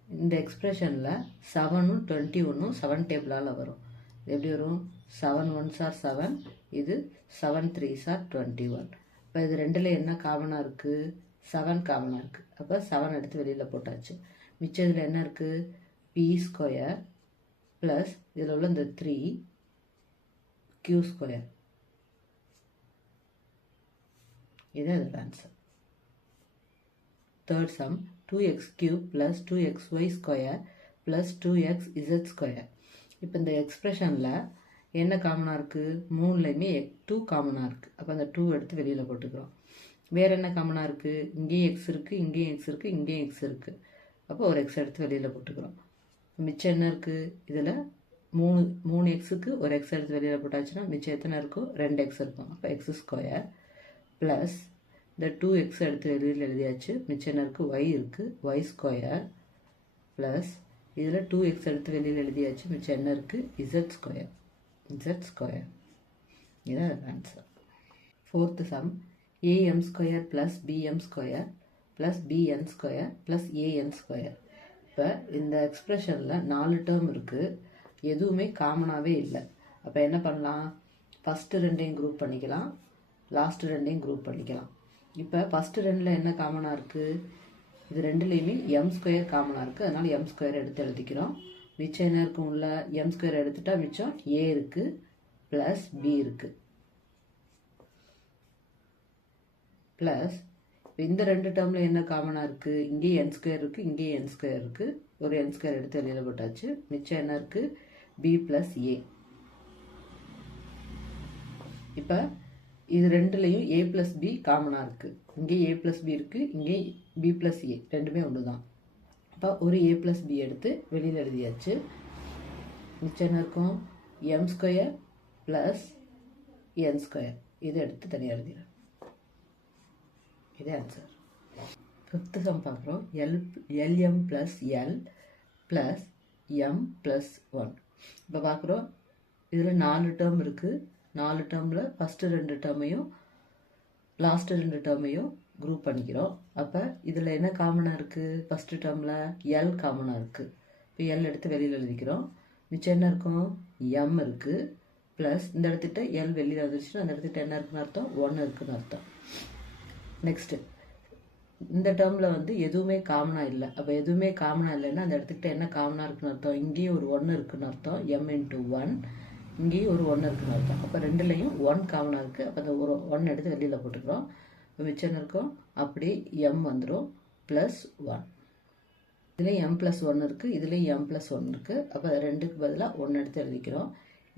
இந்த எக்ஸ்பிரஷனில் 7ம் 21ம் 7 டேபிளால் வரும். எப்படி வரும்? 7 1s are 7, இது 7 3s are 21. இப்போ இது ரெண்டில் என்ன காமனாக இருக்குது? 7 காமனாக இருக்குது. அப்போ 7 எடுத்து வெளியில் போட்டாச்சு. மிச்சம் இதில் என்ன இருக்குது? p² ப்ளஸ் இதில் உள்ள இந்த 3q². இதுதான் இதோட answer. Third sum 2x³ + 2xy² + 2xz². இப்போ இந்த எக்ஸ்பிரஷனில் என்ன காமனாக இருக்குது? 3லையுமே 2 காமனாக இருக்குது. அப்போ அந்த 2 எடுத்து வெளியில் போட்டுக்கிறோம். வேறு என்ன காமனாக இருக்குது? இங்கேயும் எக்ஸ் இருக்குது, இங்கேயும் எக்ஸ் இருக்குது, இங்கேயும் எக்ஸ் இருக்குது. அப்போ ஒரு எக்ஸ் எடுத்து வெளியில் போட்டுக்கிறோம். மிச்சம் என்ன இருக்குது? இதில் 3 எக்ஸுக்கு ஒரு எக்ஸ் எடுத்து வெளியில் போட்டாச்சுன்னா மிச்சம் எத்தனை இருக்கும்? 2 எக்ஸ் இருக்கும். அப்போ x² ப்ளஸ் இந்த 2x எடுத்து வெளியில் எழுதியாச்சு. மிச்சம் என்ன இருக்குது? y இருக்குது, y² ப்ளஸ் இதில் 2x எடுத்து வெளியில் எழுதியாச்சு. மிச்சம் என்ன இருக்குது? z². இதுதான் answer. Fourth some am² + bm² + bn² + an². இப்போ இந்த எக்ஸ்பிரஷனில் 4 டேர்ம் இருக்குது, எதுவுமே காமனாகவே இல்லை. அப்போ என்ன பண்ணலாம்? ஃபஸ்ட்டு 2ஐயும் குரூப் பண்ணிக்கலாம், லாஸ்ட்டு 2ஐயும் குரூப் பண்ணிக்கலாம். இப்போ ஃபஸ்ட்டு 2ல் என்ன காமனாக இருக்குது? இது ரெண்டுலேயுமே m² காமனாக இருக்குது, அதனால் m² எடுத்து எழுதிக்கிறோம். மிச்சம் என்ன இருக்கும்? உள்ள m² எடுத்துட்டா மிச்சம் a இருக்குது ப்ளஸ் b இருக்குது. ப்ளஸ் இந்த ரெண்டு டேர்மில் என்ன காமனாக இருக்குது, இங்கேயும் என் ஸ்கொயர் இருக்குது, இங்கேயும் என் ஸ்கொயர் இருக்குது. ஒரு என் ஸ்கொயர் எடுத்து வெளியில் போட்டாச்சு. மிச்சம் என்ன இருக்குது, பி ப்ளஸ் ஏ. இப்போ இது ரெண்டுலேயும் ஏ ப்ளஸ் பி காமனாக இருக்குது. இங்கே ஏ ப்ளஸ் பி இருக்குது, இங்கே பி ப்ளஸ் ஏ, ரெண்டுமே ஒன்று தான். அப்போ ஒரு ஏ ப்ளஸ் பி எடுத்து வெளியில் எழுதியாச்சு. மிச்சம் என்ன இருக்கும், M square plus n square. இதை எடுத்து தனியாக எழுதிடுறேன். இதே ஆன்சர். ஃபிஃப்த்து சம் பார்க்குறோம். LM plus L plus M plus 1. இப்போ பார்க்குறோம், இதில் 4 டேர்ம் இருக்குது. 4 டேர்மில் ஃபஸ்ட்டு 2 டேர்மையும் லாஸ்ட்டு 2 டேர்மையும் குரூப் பண்ணிக்கிறோம். அப்போ இதில் என்ன காமனாக இருக்குது, ஃபஸ்ட்டு டேர்மில் எல் காமனாக இருக்குது. இப்போ எல் எடுத்து வெளியில் எழுதிக்கிறோம். மிச்சம் என்ன இருக்கும், எம் இருக்குது ப்ளஸ் இந்த இடத்துக்கிட்ட எல் வெளியில் எழுதிச்சுன்னா அந்த இடத்துக்கிட்ட என்ன இருக்குன்னு அர்த்தம், 1 இருக்குன்னு அர்த்தம். நெக்ஸ்ட்டு இந்த டேர்மில் வந்து எதுவுமே காமனாக இல்லை. அப்போ எதுவுமே காமனாக இல்லைன்னா அந்த இடத்துக்கிட்ட என்ன காமனாக இருக்குன்னு அர்த்தம், இங்கேயும் ஒரு 1 இருக்குன்னு அர்த்தம், எம் இன்ட்டு 1. இங்கேயும் ஒரு 1 இருக்குன்னு அர்த்தம். அப்போ ரெண்டுலேயும் 1 காமனாக இருக்குது. அப்போ அந்த ஒரு 1 எடுத்து வெளியில் போட்டுக்கிறோம். இப்போ மிச்சம் இருக்கும், அப்படி எம் வந்துடும் ப்ளஸ் 1. இதுலேயும் எம் ப்ளஸ் 1 இருக்குது, இதுலேயும் எம் ப்ளஸ் 1 இருக்குது. அப்போ ரெண்டுக்கு பதிலாக 1 எடுத்து எழுதிக்கிறோம்,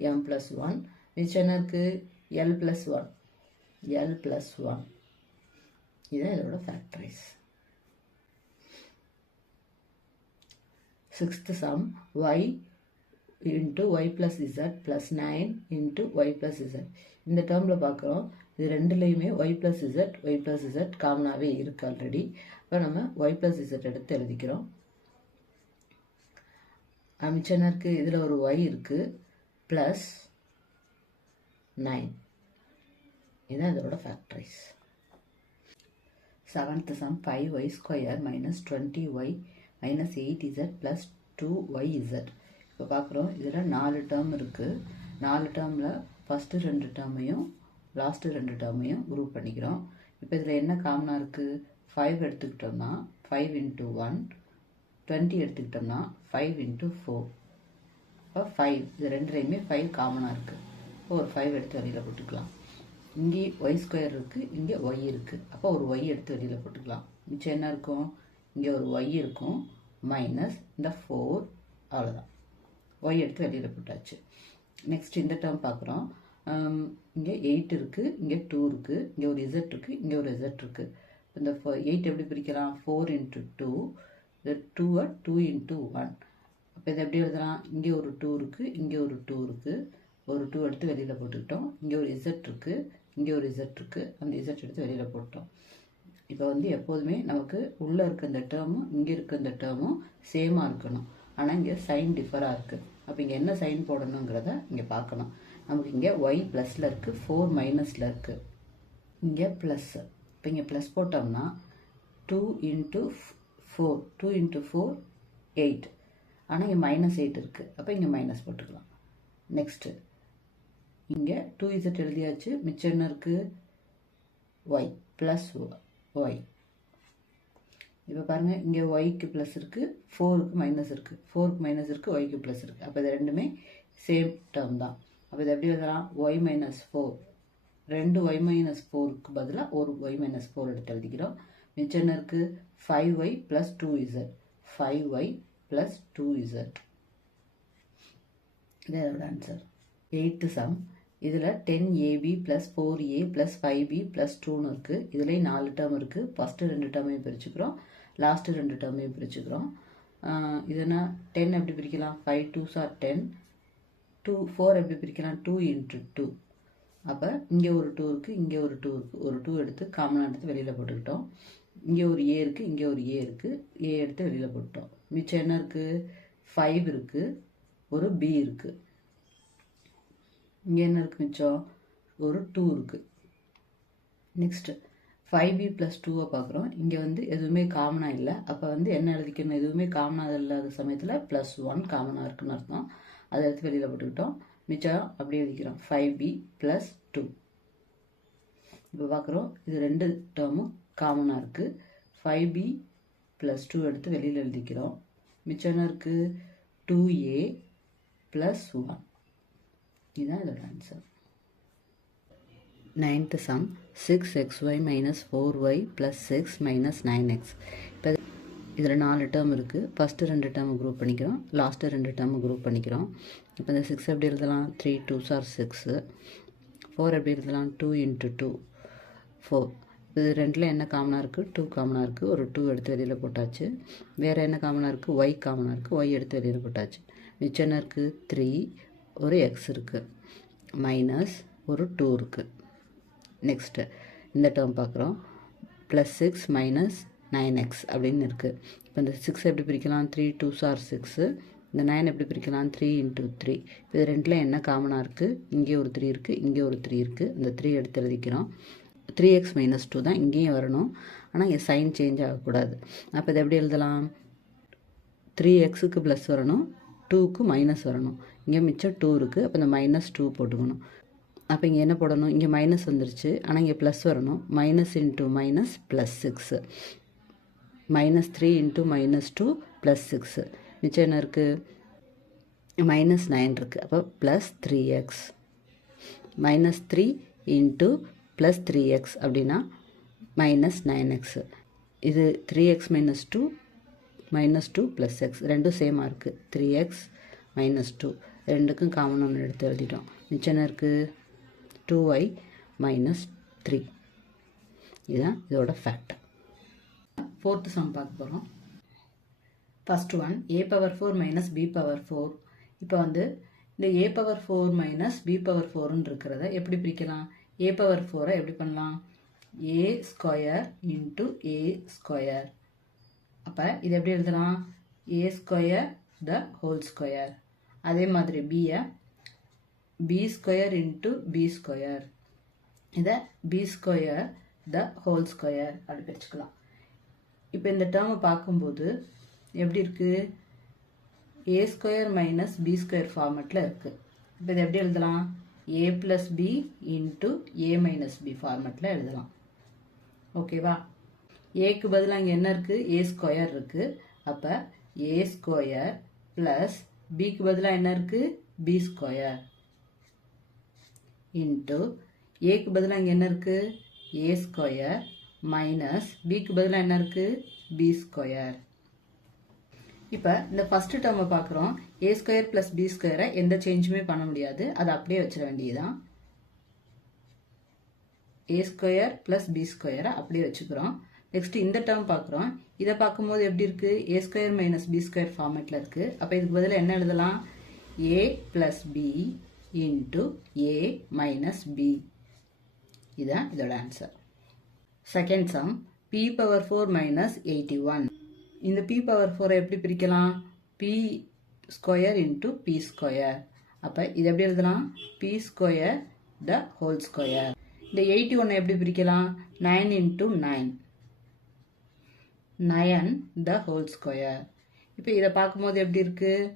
எம் ப்ளஸ் 1. மிச்சம் என்ன இருக்குது, எல் ப்ளஸ் 1, எல் ப்ளஸ் 1. இதுதான் இதோட factorise. Sixth sum, y into y plus z plus 9 into y plus z. இந்த டேர்மில் பார்க்குறோம், இது ரெண்டுலேயுமே ஒய் ப்ளஸ் இசட் காமனாகவே இருக்குது ஆல்ரெடி. இப்போ நம்ம ஒய் ப்ளஸ் இசட் எடுத்து எழுதிக்கிறோம். மிச்சம் என்ன இருக்குது, இதில் ஒரு ஒய் இருக்குது ப்ளஸ் 9. இதுதான் இதோட factorise. Seventh some, 5y square minus 20y minus 8z plus 2yz. இப்போ பார்க்குறோம், இதில் 4 டேர்ம் இருக்குது. 4 டேர்மில் ஃபஸ்ட்டு 2 டேர்மையும் லாஸ்ட்டு 2 டேர்மையும் குரூப் பண்ணிக்கிறோம். இப்போ இதில் என்ன காமனாக இருக்குது, 5 எடுத்துக்கிட்டோம்னா 5 இன்ட்டு 1, 20 எடுத்துக்கிட்டோம்னா 5 இன்ட்டு 4. இப்போ 5, இது ரெண்டுலேயுமே 5 காமனாக இருக்குது. இப்போ ஒரு 5 எடுத்து வெளியில் போட்டுக்கலாம். இங்கே ஒய் ஸ்கொயர் இருக்குது, இங்கே ஒய் இருக்குது. அப்போ ஒரு ஒய் எடுத்து வெளியில் போட்டுக்கலாம். மிச்சம் என்ன இருக்கும், இங்கே ஒரு ஒய் இருக்கும் மைனஸ் இந்த 4. அவ்வளோதான், ஒய் எடுத்து வெளியில் போட்டாச்சு. நெக்ஸ்ட் இந்த டேர்ம் பார்க்குறோம். இங்கே 8 இருக்குது, இங்கே 2 இருக்குது, இங்கே ஒரு இசட் இருக்குது, இங்கே ஒரு இசட் இருக்குது. இந்த 8 எப்படி பிரிக்கலாம், 4 இன்ட்டு 2. இந்த 2 2 இன்ட்டு 1. அப்போ இதை எப்படி எழுதலாம், இங்கே ஒரு 2 இருக்குது, இங்கே ஒரு 2 இருக்குது. ஒரு 2 எடுத்து வெளியில் போட்டுக்கிட்டோம். இங்கே ஒரு இசட் இருக்குது, இங்கே ஒரு இசட் இருக்குது, அந்த இசட் எடுத்து வெளியில் போட்டோம். இப்போ வந்து எப்போதுமே நமக்கு உள்ளே இருக்க இந்த டேர்மும் இங்கே இருக்க இந்த டேர்மும் சேமாக இருக்கணும். ஆனால் இங்கே சைன் டிஃபராக இருக்குது. அப்போ இங்கே என்ன சைன் போடணுங்கிறத இங்கே பார்க்கணும். நமக்கு இங்கே ஒய் ப்ளஸில் இருக்குது, 4 மைனஸில் இருக்குது, இங்கே ப்ளஸ்ஸு. இப்போ இங்கே ப்ளஸ் போட்டோம்னா 2 இன்ட்டு 4, 2 இன்ட்டு 4 8. ஆனால் இங்கே -8 இருக்குது. அப்போ இங்கே மைனஸ் போட்டுக்கலாம். நெக்ஸ்ட்டு இங்கே 2z எழுதியாச்சு. மிச்சம் என்ன இருக்குது, ஒய் ப்ளஸ் ஒய். இப்போ பாருங்கள், இங்கே ஒய்க்கு ப்ளஸ் இருக்குது, 4க்கு மைனஸ் இருக்குது, 4க்கு மைனஸ் இருக்குது, ஒய்க்கு ப்ளஸ் இருக்குது. அப்போ இது ரெண்டுமே சேம் டேர்ம் தான். அப்போ இது எப்படி எழுதலாம், ஒய் மைனஸ் 4. 2 ஒய் மைனஸ் 4க்கு பதிலாக ஒரு ஒய் மைனஸ் 4 எடுத்து எழுதிக்கிறோம். மிச்சம் என்ன இருக்குது, 5y plus 2z, 5y plus 2z. இது அதோட ஆன்சர். 8th சம், இதில் 10ab plus 4a plus 5b plus 2ன்னு இருக்குது. இதுலேயும் 4 டேர்ம் இருக்குது. ஃபஸ்ட்டு 2 டேர்மையும் பிரிச்சுக்கிறோம், லாஸ்ட்டு 2 டேர்மையும் பிரிச்சுக்கிறோம். இதுனா 10 எப்படி பிரிக்கலாம், 5 2s are 10. 4 எப்படி பிரிக்கலாம், 2 இன்ட்டு 2. அப்போ இங்கே ஒரு 2 இருக்குது, இங்கே ஒரு 2 இருக்குது. ஒரு 2 எடுத்து காமனாக எடுத்து வெளியில் போட்டுக்கிட்டோம். இங்கே ஒரு a இருக்குது, இங்கே ஒரு a இருக்குது, a எடுத்து வெளியில் போட்டோம். மிச்சம் என்ன இருக்குது, 5 இருக்குது, ஒரு b இருக்குது. இங்கே என்ன இருக்குது, மிச்சம் ஒரு 2 இருக்குது. நெக்ஸ்ட்டு 5b ப்ளஸ் 2 பார்க்குறோம். இங்கே வந்து எதுவுமே காமனாக இல்லை. அப்போ வந்து என்ன எழுதிக்கணும், எதுவுமே காமனாக இல்லாத சமயத்தில் +1 காமனாக இருக்குன்னு அர்த்தம். அதை எடுத்து வெளியில் போட்டுக்கிட்டோம். மிச்சம் அப்படியே எழுதிக்கிறோம், 5b ப்ளஸ் 2. இப்போ பார்க்குறோம், இது 2 டேர்மும் காமனாக இருக்குது. 5b ப்ளஸ் 2 எடுத்து வெளியில் எழுதிக்கிறோம். மிச்சம் என்ன இருக்குது, 2a ப்ளஸ் 1. இதுதான் இதோட answer. 9th sum 6xy minus 4y plus 6 minus 9x. இப்போ இதில் 4 டேர்ம் இருக்குது. ஃபஸ்ட்டு 2 டேர்ம் குரூப் பண்ணிக்கிறோம், லாஸ்ட்டு 2 டேர்ம் குரூப் பண்ணிக்கிறோம். இப்போ இந்த 6 எப்படி எழுதலாம்? 3 2s are 6. 4 எப்படி எழுதலாம்? 2 into 2 4. இது ரெண்டில் என்ன காமனாக இருக்குது? 2 காமனாக இருக்குது. ஒரு 2 எடுத்து வெளியில் போட்டாச்சு. வேறு என்ன காமனாக இருக்குது? y காமனாக இருக்குது. y எடுத்து வெளியில் போட்டாச்சு. மிச்சம் என்ன இருக்குது? 3, ஒரு x இருக்குது, மைனஸ் ஒரு 2 இருக்குது. நெக்ஸ்ட்டு இந்த டேர்ம் பார்க்குறோம். ப்ளஸ் 6 மைனஸ் 9x அப்படின்னு இருக்குது. இப்போ இந்த 6 எப்படி பிரிக்கலாம்? 3 2s are 6. இந்த 9 எப்படி பிரிக்கலாம்? 3 into 3. இது ரெண்டில் என்ன காமனாக இருக்குது? இங்கே ஒரு 3 இருக்குது, இங்கே ஒரு 3 இருக்குது. இந்த 3 எடுத்து எழுதிக்கிறோம். 3x minus 2 தான் இங்கேயும் வரணும், ஆனால் இங்கே சைன் சேஞ்ச் ஆகக்கூடாது. அப்போ இதை எப்படி எழுதலாம்? 3xக்கு ப்ளஸ் வரணும், 2க்கு மைனஸ் வரணும். இங்கே மிச்சம் 2 இருக்குது, அப்போ இந்த மைனஸ் 2 போட்டுக்கணும். அப்போ இங்கே என்ன போடணும்? இங்கே மைனஸ் வந்துருச்சு, ஆனால் இங்கே ப்ளஸ் வரணும். Minus into minus plus 6, minus 3 into minus 2 plus 6. மிச்சம் என்ன இருக்குது? மைனஸ் 9 இருக்குது. அப்போ plus 3x, minus 3 into plus 3x அப்படின்னா மைனஸ் 9x. இது 3x minus 2 minus 2 plus X ரெண்டும் சேமாக இருக்குது. 3x மைனஸ் 2 ரெண்டுக்கும் காமன் ஒன்று எடுத்து எழுதிட்டோம். மிச்சம் என்ன இருக்குது? 2y minus 3. இதுதான் இதோட ஃபேக்ட். ஃபோர்த்து சம் பார்க்க போகிறோம். First one a power 4 minus b power 4. இப்போ வந்து இந்த a power 4 minus b power 4ன்னு இருக்கிறத எப்படி பிரிக்கலாம்? a பவர் 4 எப்படி பண்ணலாம்? a square into a square. அப்போ இது எப்படி எழுதலாம்? a square the whole square. அதே மாதிரி bயை b square into b square. இதை b square the whole square அப்படி பிரிச்சுக்கலாம். இப்போ இந்த டேர்மை பார்க்கும்போது எப்படி இருக்குது? a square minus b square ஃபார்மெட்டில் இருக்குது. இப்போ இது எப்படி எழுதலாம்? a plus b into a minus b ஃபார்மெட்டில் எழுதலாம். ஓகேவா? ஏக்கு பதிலாக இங்கே என்ன இருக்குது? a ஸ்கொயர் இருக்குது. அப்போ a ஸ்கொயர் ப்ளஸ் பிக்கு பதிலாக என்ன இருக்குது? b ஸ்கொயர் இன்ட்டு ஏக்கு பதிலாக இங்கே என்ன இருக்குது? a ஸ்கொயர் மைனஸ் பிக்கு பதிலாக என்ன இருக்குது? b square. இப்போ இந்த ஃபஸ்ட்டு டேர்மை பார்க்குறோம். a ஸ்கொயர் ப்ளஸ் b ஸ்கொயரை எந்த சேஞ்சுமே பண்ண முடியாது, அதை அப்படியே வச்சிட வேண்டியதுதான். a ஸ்கொயர் ப்ளஸ் b ஸ்கொயரை அப்படியே வச்சுக்கிறோம். நெக்ஸ்ட் இந்த டேர்ம் பார்க்குறோம். இதை பார்க்கும்போது எப்படி இருக்குது? a square minus b square ஃபார்மேட்டில் இருக்குது. அப்போ இதுக்கு பதிலாக என்ன எழுதலாம்? a plus b into a minus b. இதுதான் இதோட answer. Second sum p power 4 minus 81. இந்த p பவர் 4 எப்படி பிரிக்கலாம்? p square into p square. அப்போ இது எப்படி எழுதலாம்? p square the whole square. இந்த 81 எப்படி பிரிக்கலாம்? 9 இன்ட்டு 9, 9 த ஹோல் ஸ்கொயர். இப்போ இதை பார்க்கும்போது எப்படி இருக்குது?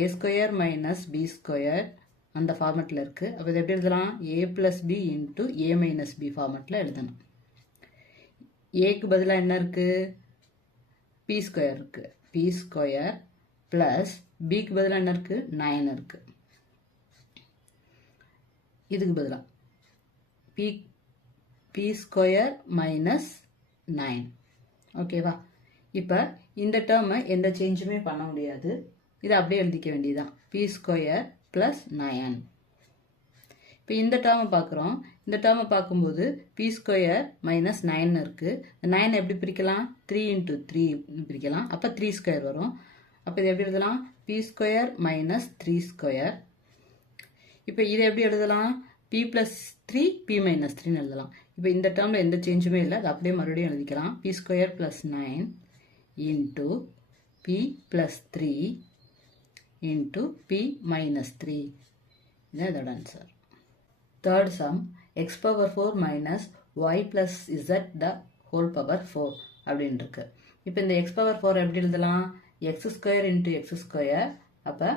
a square minus b square அந்த ஃபார்மெட்டில் இருக்குது. அப்போ இது எப்படி எழுதலாம்? a plus b into a minus b ஃபார்மெட்டில் எழுதணும். ஏக்கு பதிலாக என்ன இருக்குது? p ஸ்கொயர் இருக்குது. p ஸ்கொயர் ப்ளஸ் பிக்கு பதிலாக என்ன இருக்குது? 9 இருக்குது. இதுக்கு பதிலாக p ஸ்கொயர் மைனஸ் 9. ஓகேவா? இப்போ இந்த டேர்மை எந்த சேஞ்சுமே பண்ண முடியாது, இதை அப்படியே எழுதிக்க வேண்டியதுதான். p square plus 9. இப்போ இந்த டேர்மை பார்க்குறோம். இந்த டேர்மை பார்க்கும்போது p ஸ்கொயர் மைனஸ் 9 இருக்குது. 9 எப்படி பிரிக்கலாம்? 3 இன்ட்டு 3 பிரிக்கலாம். அப்போ 3 ஸ்கொயர் வரும். அப்போ இது எப்படி எழுதலாம்? p square minus 3 square. இப்போ இதை எப்படி எழுதலாம்? p ப்ளஸ் 3 p மைனஸ் 3ன்னு எழுதலாம். இப்போ இந்த டேர்மில் எந்த சேஞ்சுமே இல்லை, அது அப்படியே மறுபடியும் எழுதிக்கலாம். p square plus 9 into p plus 3 into p minus 3. இதுதான் இதோட answer. Third sum x power 4 minus y plus z த ஹோல் பவர் 4 அப்படின்னு இருக்கு. இப்போ இந்த x பவர் 4 எப்படி எழுதலாம்? x square into x square. அப்போ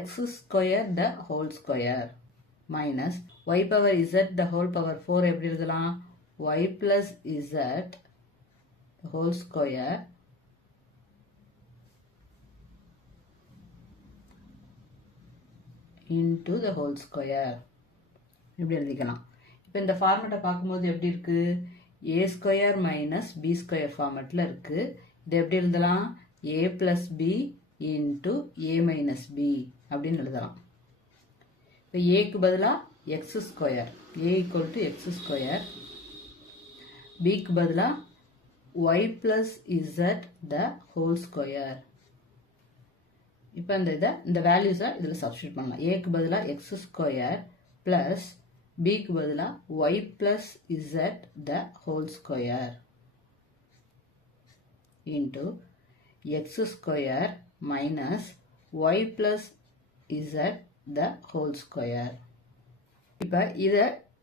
x square the whole square minus y power z the whole power 4 எப்படி எழுதலாம்? y plus z whole square into the whole square. இப்படி எழுதிக்கலாம். இப்போ இந்த ஃபார்மேட்டை பார்க்கும்போது எப்படி இருக்குது? A square minus b square ஃபார்மேட்டில் இருக்குது. இது எப்படி எழுதலாம்? A plus b into a minus b அப்படின்னு எழுதலாம். இப்போ ஏக்கு பதிலாக x square, a equal to x square, பிக்கு பதிலாக y plus z the whole square. இப்போ இந்த வேல்யூஸை இதில் சப்ஸ்டியூட் பண்ணலாம். ஏக்கு பதிலாக எக்ஸ் ஸ்கொயர் ப்ளஸ் பிக்கு பதிலாக y plus z the whole square into x square minus y plus z the whole square. இப்போ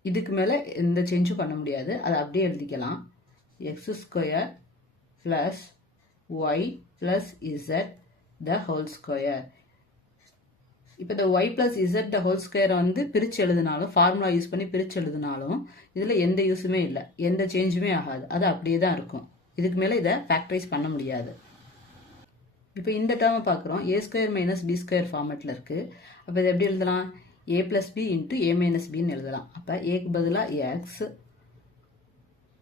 இதுக்கு மேலே எந்த சேஞ்சும் பண்ண முடியாது, அதை அப்படியே எழுதிக்கலாம். X square plus y plus z the whole square. இப்போ இந்த y plus z the whole ஸ்கொயரை வந்து பிரித்து எழுதினாலும், ஃபார்முலா யூஸ் பண்ணி பிரித்து எழுதினாலும் இதில் எந்த யூஸுமே இல்லை, எந்த சேஞ்சுமே ஆகாது, அது அப்படியே தான் இருக்கும். இதுக்கு மேலே இதை ஃபேக்டரைஸ் பண்ண முடியாது. இப்போ இந்த டேர்மை பார்க்குறோம், a square minus b square ஃபார்மேட்டில் இருக்குது. அப்போ இதை எப்படி எழுதலாம்? A plus b into a minus பின்னு எழுதலாம். அப்போ ஏக்கு பதிலாக x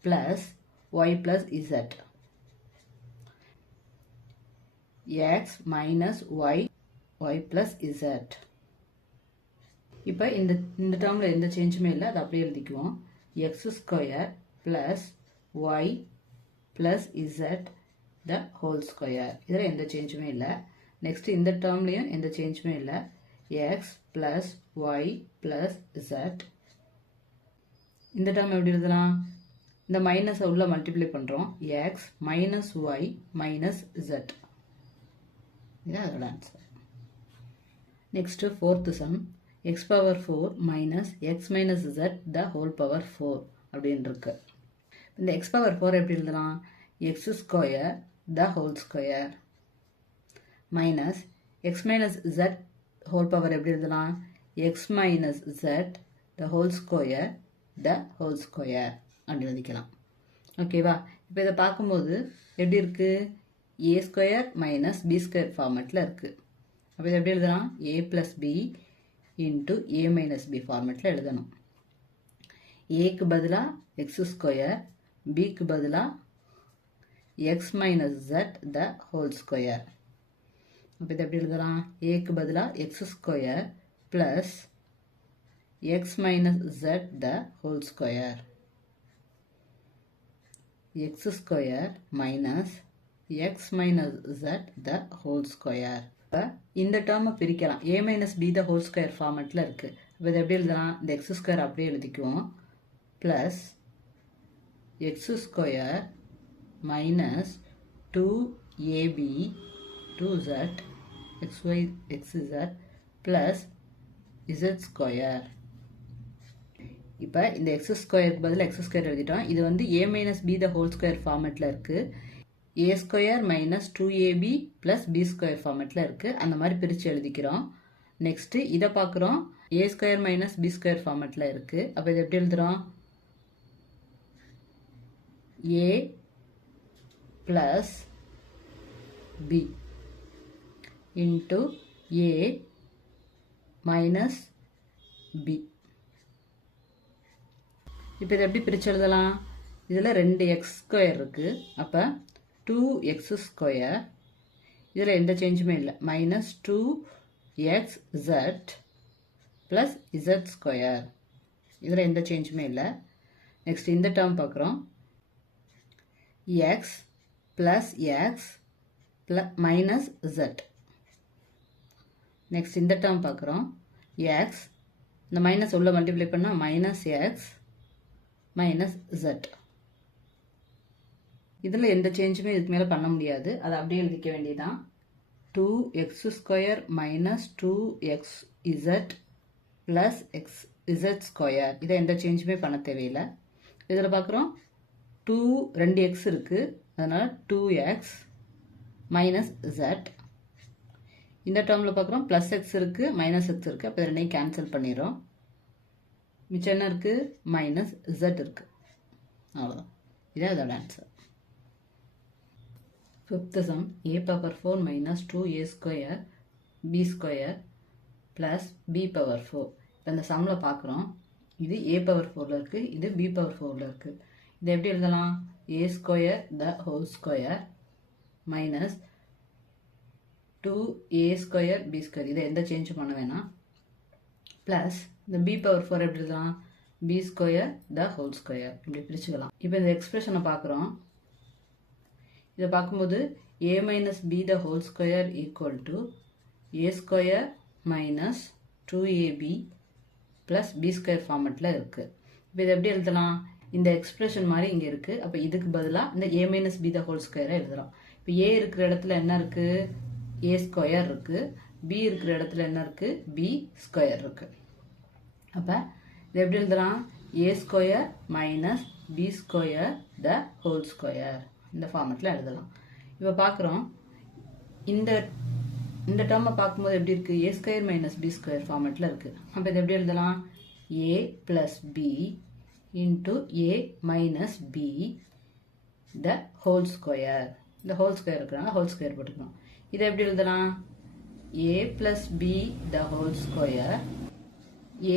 plus y plus z, x minus y plus z. இப்போ இந்த டேர்மில் எந்த சேஞ்சுமே இல்லை, அதை அப்படியே எழுதிக்குவோம். X square plus y plus z the whole square. இதில் எந்த சேஞ்சுமே இல்லை. நெக்ஸ்ட் இந்த டேர்ம்லேயும் எந்த சேஞ்சுமே இல்லை. X plus y plus z. இந்த டேர்ம் எப்படி எழுதலாம்? இந்த மைனஸை உள்ள மல்டிப்ளை பண்ணுறோம். X minus y minus z. இதான் அதோட answer. Next fourth sum, x power 4 minus x minus z the whole power 4 அப்படின்னு இருக்கு. இந்த எக்ஸ் பவர் 4 எப்படி எழுதலாம்? X square the whole square minus x minus z whole power எப்படி எழுதலாம்? X minus z the whole square the whole square அப்படின்னு எழுதிக்கலாம். ஓகேவா? இப்போ இதை பார்க்கும்போது எப்படி இருக்குது? A square minus b square ஃபார்மேட்டில் இருக்குது. அப்போ இதை எப்படி எழுதலாம்? A plus b into a minus B ஃபார்மேட்டில் எழுதணும். ஏக்கு பதிலாக எக்ஸ் ஸ்கொயர், பிக்கு பதிலாக X minus z the whole square. அப்போ இதை எப்படி எழுதலாம்? ஏக்கு பதிலாக x square plus X minus z the whole square, X square minus x minus z the whole square. இந்த டேர்மை பிரிக்கலாம். a minus b the whole square ஃபார்மேட்டில் இருக்குது. இப்போ இதை எப்படி எழுதலாம்? இந்த x ஸ்கொயர் அப்படியே எழுதிக்குவோம். Plus x square minus 2ab 2z xy xz plus z square. இப்போ இந்த எக்ஸ் ஸ்கொயருக்கு பதில் எக்ஸ் ஸ்கொயர் எழுதிட்டோம். இது வந்து a minus b the whole square ஃபார்மேட்டில் இருக்குது. a square minus 2ab plus b square ஃபார்மேட்டில் இருக்குது. அந்த மாதிரி பிரித்து எழுதிக்கிறோம். நெக்ஸ்ட்டு இதை பார்க்குறோம், a square minus b square ஃபார்மேட்டில் இருக்குது. அப்போ இதை எப்படி எழுதுகிறோம்? a plus b into a minus b. இப்போ இதை எப்படி பிரித்து எழுதலாம்? இதில் 2x ஸ்கொயர் இருக்குது. அப்போ 2x ஸ்கொயர், இதில் எந்த சேஞ்சுமே இல்லை, minus 2xz plus z square. இதில் எந்த சேஞ்சுமே இல்லை. நெக்ஸ்ட் இந்த டேர்ம் பார்க்குறோம், x plus X minus z. Next இந்த டேர்ம் பார்க்குறோம், x இந்த மைனஸ் உள்ள மல்டிப்ளை பண்ணால் மைனஸ் எக்ஸ் மைனஸ் z. இதில் எந்த சேஞ்சுமே இதுக்கு மேலே பண்ண முடியாது, அதை அப்படியே எழுதிக்க வேண்டியதான். 2x square minus 2xz plus xz square. இதை எந்த சேஞ்சுமே பண்ண தேவையில்லை. இதில் பார்க்குறோம் 2x இருக்குது, அதனால் 2x மைனஸ் z. இந்த டேர்மில் பார்க்குறோம் ப்ளஸ் எக்ஸ் இருக்குது மைனஸ் எக்ஸ் இருக்குது. அப்போ ரெண்டையும் கேன்சல் பண்ணிடுறோம். மிச்சம் என்ன இருக்குது? மைனஸ் z இருக்குது. அவ்வளோதான். இதே அதோட answer. Fifth sum, a power 4 minus 2a square b square plus b power 4. இப்போ இந்த சம்மில் பார்க்குறோம், இது a பவர் 4ல் இருக்குது, இது b பவர் 4ல் இருக்குது. இதை எப்படி எழுதலாம்? a square the whole square minus 2a square b square, இதை எந்த சேஞ்சும் பண்ண வேணாம், ப்ளஸ் இந்த b பவர் 4 எப்படி எழுதலாம்? b square the whole square, இப்படி பிரிச்சுக்கலாம். இப்போ இந்த எக்ஸ்பிரஷனை பார்க்குறோம். இதை பார்க்கும்போது a minus b the whole square equal to a square minus 2ab plus b square ஃபார்மெட்டில் இருக்குது. இப்போ இதை எப்படி எழுதலாம்? இந்த எக்ஸ்பிரஷன் மாதிரி இங்கே இருக்குது. அப்போ இதுக்கு பதிலாக இந்த a minus b the whole ஸ்கொயரை எழுதுகிறோம். இப்போ a இருக்கிற இடத்துல என்ன இருக்குது? a ஸ்கொயர் இருக்குது. b இருக்கிற இடத்துல என்ன இருக்குது? b ஸ்கொயர் இருக்குது. அப்போ இதை எப்படி எழுதலாம்? a square minus b square the whole square, இந்த ஃபார்மெட்டில் எழுதலாம். இப்போ பார்க்குறோம், இந்த டேர்மை பார்க்கும்போது எப்படி இருக்குது? a square minus b square ஃபார்மெட்டில் இருக்குது. அப்போ இதை எப்படி எழுதலாம்? a plus b into a minus b the whole square, இந்த ஹோல் ஸ்கொயர் இருக்கிறாங்க, ஹோல் ஸ்கொயர் போட்டுக்கணும். இதை எப்படி எழுதலாம்? a plus b the whole square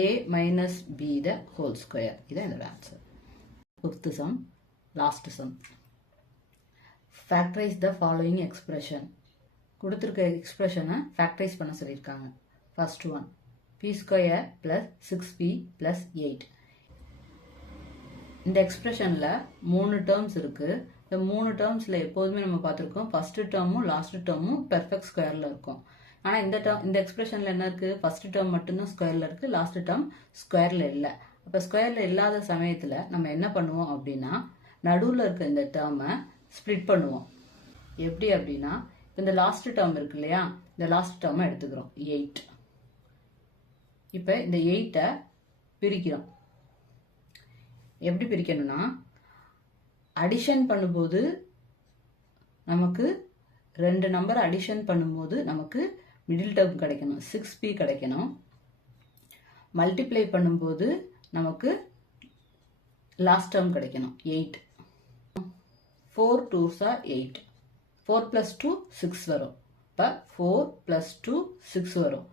a minus b the whole square, இதான் இதோட answer. 5th sum, last sum. Factorise the following expression. கொடுத்துருக்க எக்ஸ்பிரஷனை ஃபேக்டரைஸ் பண்ண சொல்லியிருக்காங்க. First one p square plus 6p plus 8. இந்த எக்ஸ்பிரஷனில் 3 டேர்ம்ஸ் இருக்குது. இந்த 3 டேர்ம்ஸில் எப்போதுமே நம்ம பார்த்துருக்கோம், ஃபஸ்ட்டு டேர்மும் லாஸ்ட் டேர்மும் பெர்ஃபெக்ட் ஸ்கொயரில் இருக்கும். ஆனால் இந்த எக்ஸ்பிரஷனில் என்ன இருக்குது? ஃபஸ்ட்டு டேர்ம் மட்டும்தான் ஸ்கொயரில் இருக்குது, லாஸ்ட் டேர்ம் ஸ்கொயரில் இல்லை. அப்போ ஸ்கொயரில் இல்லாத சமயத்தில் நம்ம என்ன பண்ணுவோம் அப்படின்னா, நடுவில் இருக்க இந்த டேர்மை ஸ்ப்ளிட் பண்ணுவோம். எப்படி அப்படின்னா, இந்த லாஸ்ட் டேர்ம் இருக்கு இல்லையா, இந்த லாஸ்ட் டேர்மை எடுத்துக்கிறோம் 8. இப்போ இந்த 8ஐ பிரிக்கிறோம். எப்படி பிரிக்கணும்னா, அடிஷன் பண்ணும்போது நமக்கு 2 நம்பர் அடிஷன் பண்ணும்போது நமக்கு மிடில் டேர்ம் கிடைக்கணும், 6p கிடைக்கணும். மல்டிப்ளை பண்ணும்போது நமக்கு லாஸ்ட் டேர்ம் கிடைக்கணும் 8. 4 2s are 8. 4 plus 2 6 வரும். இப்போ 4 plus 2 6 வரும்.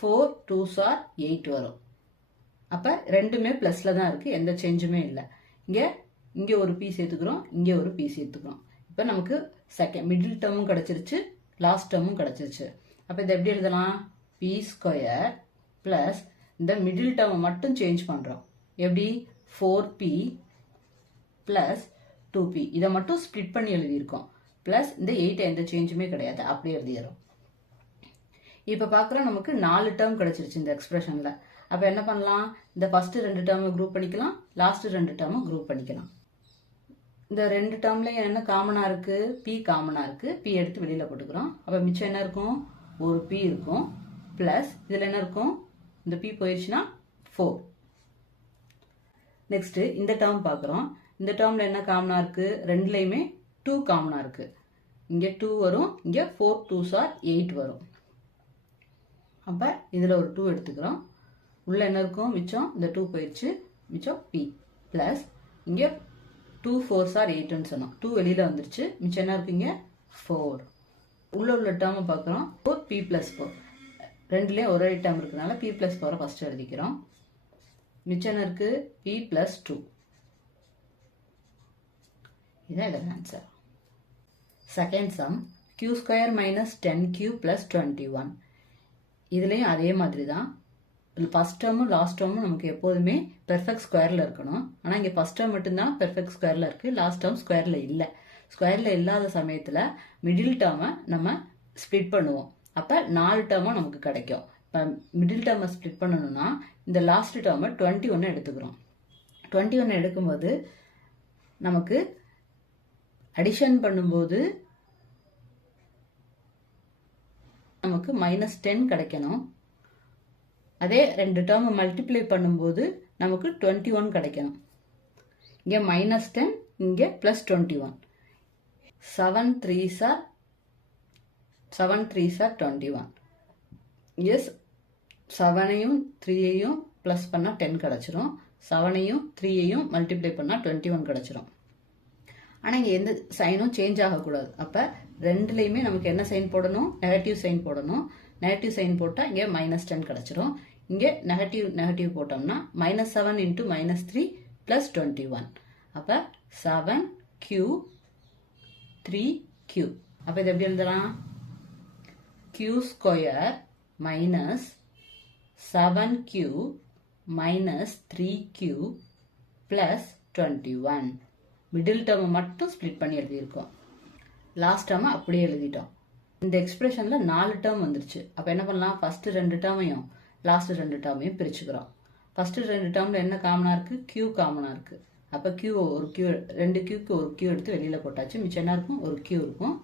4 2s are 8 வரும். அப்போ ரெண்டுமே ப்ளஸில் தான் இருக்குது, எந்த சேஞ்சுமே இல்லை. இங்கே ஒரு பி சேர்த்துக்கிறோம், இங்கே ஒரு பி சேர்த்துக்கிறோம். இப்போ நமக்கு மிடில் டேர்மும் கிடச்சிருச்சு, லாஸ்ட் டேர்மும் கிடச்சிருச்சு. அப்போ இதை எப்படி எழுதலாம்? பி ஸ்கொயர் ப்ளஸ் இந்த மிடில் டேர்மை மட்டும் சேஞ்ச் பண்ணுறோம். எப்படி? 4p ப்ளஸ் 2p, இதை மட்டும் ஸ்ப்ளிட் பண்ணி எழுதியிருக்கோம். ப்ளஸ் இந்த 8 எந்த சேஞ்சுமே கிடையாது, அப்படியே எழுதிடுறோம். இப்போ பார்க்குறோம், நமக்கு 4 டேர்ம் கிடச்சிருச்சு இந்த எக்ஸ்பிரஷனில். அப்போ என்ன பண்ணலாம்? இந்த ஃபஸ்ட்டு 2 டேர்மை குரூப் பண்ணிக்கலாம், லாஸ்ட்டு 2 டேர்மை குரூப் பண்ணிக்கலாம். இந்த 2 டேர்ம்லேயும் என்ன காமனாக இருக்குது? பி காமனாக இருக்குது. பி எடுத்து வெளியில் போட்டுக்கிறோம். அப்போ மிச்சம் என்ன இருக்கும்? ஒரு பி இருக்கும். ப்ளஸ் இதில் என்ன இருக்கும்? இந்த பி போயிடுச்சுன்னா 4. நெக்ஸ்ட்டு இந்த டேர்ம் பார்க்குறோம். இந்த டேர்மில் என்ன காமனாக இருக்குது? ரெண்டுலேயுமே 2 காமனாக இருக்குது. இங்கே 2 வரும், இங்கே 4 2s are 8 வரும். அப்போ இதில் ஒரு 2 எடுத்துக்கிறோம். உள்ளே என்ன இருக்கும்? மிச்சம் இந்த 2 போயிடுச்சு, மிச்சம் p ப்ளஸ் இங்கே 2 4s are 8ன்னு சொன்னோம். 2 வெளியில் வந்துருச்சு, மிச்சம் என்ன இருக்குங்க? 4. உள்ள டேர்மை பார்க்குறோம். 4p ப்ளஸ் 4, ரெண்டுலேயும் ஒரே டேர்ம் இருக்கிறதுனால p ப்ளஸ் 4 ஃபஸ்ட்டு எழுதிக்கிறோம். மிச்சம் என்ன இருக்குது? p plus 2. இதான் இதோட answer. Second sum, q square minus 10q plus 21. இதுலேயும் அதே மாதிரி தான். ஃபஸ்ட் டேர்மும் லாஸ்ட் டேர்மும் நமக்கு எப்போதுமே பெர்ஃபெக்ட் ஸ்கொயரில் இருக்கணும். ஆனால் இங்கே ஃபஸ்ட் டேர்ம் மட்டும்தான் பெர்ஃபெக்ட் ஸ்கொயரில் இருக்குது, லாஸ்ட் டேர்ம் ஸ்கொயரில் இல்லை. ஸ்கொயரில் இல்லாத சமயத்தில் மிடில் டேர்மை நம்ம ஸ்ப்ளிட் பண்ணுவோம். அப்போ 4 டேர்மாக நமக்கு கிடைக்கும். இப்போ மிடில் டேர்மை ஸ்ப்ளிட் பண்ணணும்னா இந்த லாஸ்ட் டேர்மை 21 எடுத்துக்கிறோம். 21 எடுக்கும்போது நமக்கு அடிஷன் பண்ணும்போது நமக்கு -10 கிடைக்கணும். அதே 2 டேர்மை மல்டிப்ளை பண்ணும்போது நமக்கு 21 கிடைக்கணும். இங்கே -10, இங்கே +21. 7 3s are 21. எஸ், 7ஐயும் 3ஐயும் ப்ளஸ் பண்ணால் 10 கிடச்சிரும். 7ஐயும் 3ஐயும் மல்டிப்ளை பண்ணால் 21 கிடச்சிரும். ஆனால் இங்கே எந்த சைனும் சேஞ்ச் ஆகக்கூடாது. அப்போ ரெண்டுலேயுமே நமக்கு என்ன சைன் போடணும்? நெகட்டிவ் சைன் போடணும். நெகட்டிவ் சைன் போட்டால் இங்கே -10 கிடச்சிரும். இங்கே நெகட்டிவ் நெகட்டிவ் போட்டோம்னா -7 இன்ட்டு -3 ப்ளஸ் 21. அப்போ 7q 3q. அப்போ இது எப்படி எழுதலாம்? q square minus 7q minus 3q plus 21. Middle டேர்மை மட்டும் ஸ்ப்ளிட் பண்ணி எழுதியிருக்கோம். லாஸ்ட் டேர்மை அப்படியே எழுதிட்டோம். இந்த எக்ஸ்பிரஷனில் 4 டேர்ம் வந்துருச்சு. அப்போ என்ன பண்ணலாம்? ஃபஸ்ட்டு 2 டேர்மையும் லாஸ்ட் 2 டேர்மையும் பிரிச்சுக்கிறோம். ஃபஸ்ட்டு 2 டேர்மில் என்ன காமனாக இருக்குது? q காமனாக இருக்குது. அப்போ ஒரு q 2 qக்கு ஒரு q எடுத்து வெளியில் போட்டாச்சு. மிச்சம் என்ன இருக்கும்? ஒரு q இருக்கும்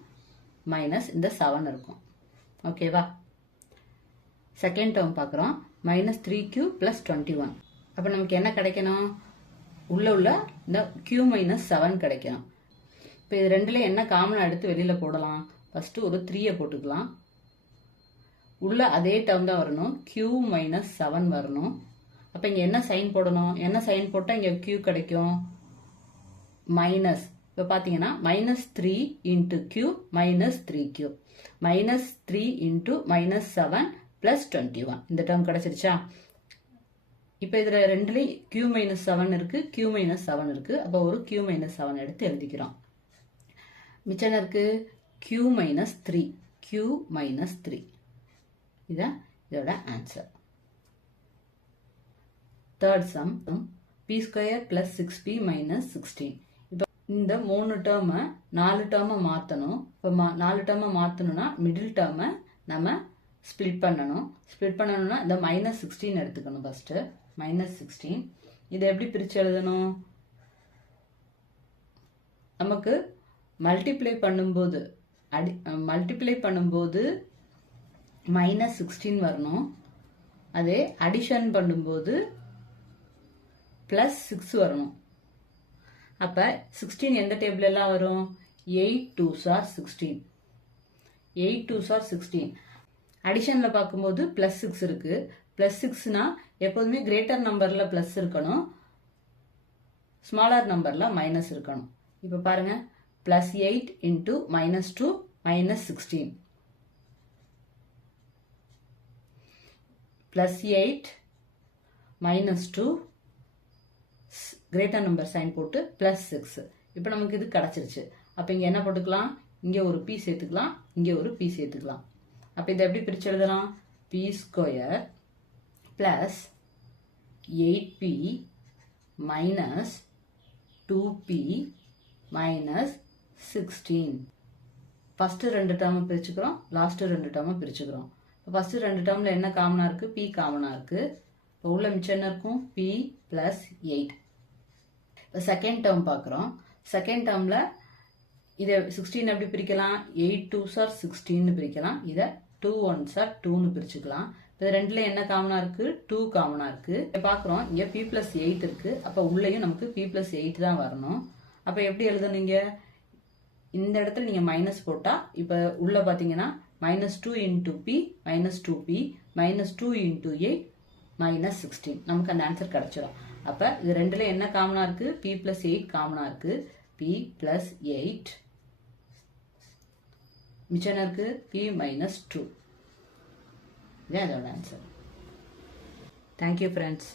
மைனஸ் இந்த 7 இருக்கும். ஓகேவா? செகண்ட் டேர்ம் பார்க்குறோம். -3q + 21. அப்போ நமக்கு என்ன கிடைக்கணும்? உள்ள இந்த q - 7 கிடைக்கணும். இப்போ இது ரெண்டுல என்ன காமனாக எடுத்து வெளியில் போடலாம்? ஃபஸ்ட்டு ஒரு 3 போட்டுக்கலாம். உள்ள அதே டேர்ம் தான் வரணும். q - 7 வரணும். அப்போ இங்கே என்ன சைன் போடணும்? என்ன சைன் போட்டால் இங்கே q கிடைக்கும்? மைனஸ். இப்போ பார்த்தீங்கன்னா -3 × q -3q -3 × -7 + 21. இந்த டேர்ம் கிடைச்சிருச்சா? இப்போ இதில் ரெண்டுலேயும் q - 7 இருக்கு, q - 7 இருக்கு. அப்போ ஒரு q - 7 எடுத்து எழுதிக்கிறோம். மிச்சம் இருக்கு q - 3. q - 3. இதான் இதோட answer. Third sum p² + 6p - 16. இப்போ இந்த 3 டேர்மை 4 டேர்மை மாற்றணும். இப்போ 4 டேர்மை மாற்றணும்னா மிடில் டேர்மை நம்ம ஸ்ப்ளிட் பண்ணணும். ஸ்ப்ளிட் பண்ணணும்னா இந்த -16 எடுத்துக்கணும். ஃபஸ்ட்டு -16. இதை எப்படி பிரித்து எழுதணும்? நமக்கு மல்டிப்ளை பண்ணும்போது -16 வரணும். அதே அடிஷன் பண்ணும்போது +6 வரணும். அப்போ 16 எந்த டேபிள் எல்லாம் வரும்? 8 2s are 16. 8 2s are 16. அடிஷனில் பார்க்கும்போது +6 இருக்கு. +6னா எப்போதுமே கிரேட்டர் நம்பரில் ப்ளஸ் இருக்கணும், ஸ்மாலர் நம்பரில் மைனஸ் இருக்கணும். இப்போ பாருங்க, +8 × -2 -16. +8 -2 கிரேட்டர் நம்பர் சைன் போட்டு +6. இப்போ நமக்கு இது கிடச்சிருச்சு. அப்போ இங்கே என்ன போட்டுக்கலாம்? இங்கே ஒரு p சேர்த்துக்கலாம், இங்கே ஒரு p சேர்த்துக்கலாம். அப்போ இதை எப்படி பிரித்து எழுதலாம்? p² + 8p - 2p - 16. ஃபஸ்ட்டு 2 டேர்மை பிரிச்சுக்கிறோம், லாஸ்ட்டு 2 டேர்மை பிரிச்சுக்கிறோம். இப்போ ஃபஸ்ட்டு 2 டேர்மில் என்ன காமனாக இருக்குது? p காமனாக இருக்குது. இப்போ உள்ள மிச்சம் என்ன இருக்கும்? p + 8. இப்போ செகண்ட் டேர்ம் பார்க்குறோம். செகண்ட் டேர்மில் இதை 16 எப்படி பிரிக்கலாம்? 8 2s are 16 பிரிக்கலாம். இதை 2 1s are 2ன்னு பிரிச்சுக்கலாம். இப்போ ரெண்டுல என்ன காமனாக இருக்குது? 2 காமனாக இருக்குது. இப்போ பார்க்குறோம், இங்கே p + 8 இருக்குது. அப்போ உள்ளேயும் நமக்கு p + 8 தான் வரணும். அப்போ எப்படி எழுதணுங்க? இந்த இடத்துல நீங்கள் மைனஸ் போட்டால் இப்போ உள்ள பார்த்தீங்கன்னா -2 × p -2p -2 × 8 -16. நமக்கு அந்த ஆன்சர் கிடைச்சிடும். அப்போ இது ரெண்டுல என்ன காமனாக இருக்குது? p + 8 காமனாக இருக்குது. p + 8 மிச்சம் இருக்கு p - 2. இதான் அதோட ஆன்சர். Thank you friends.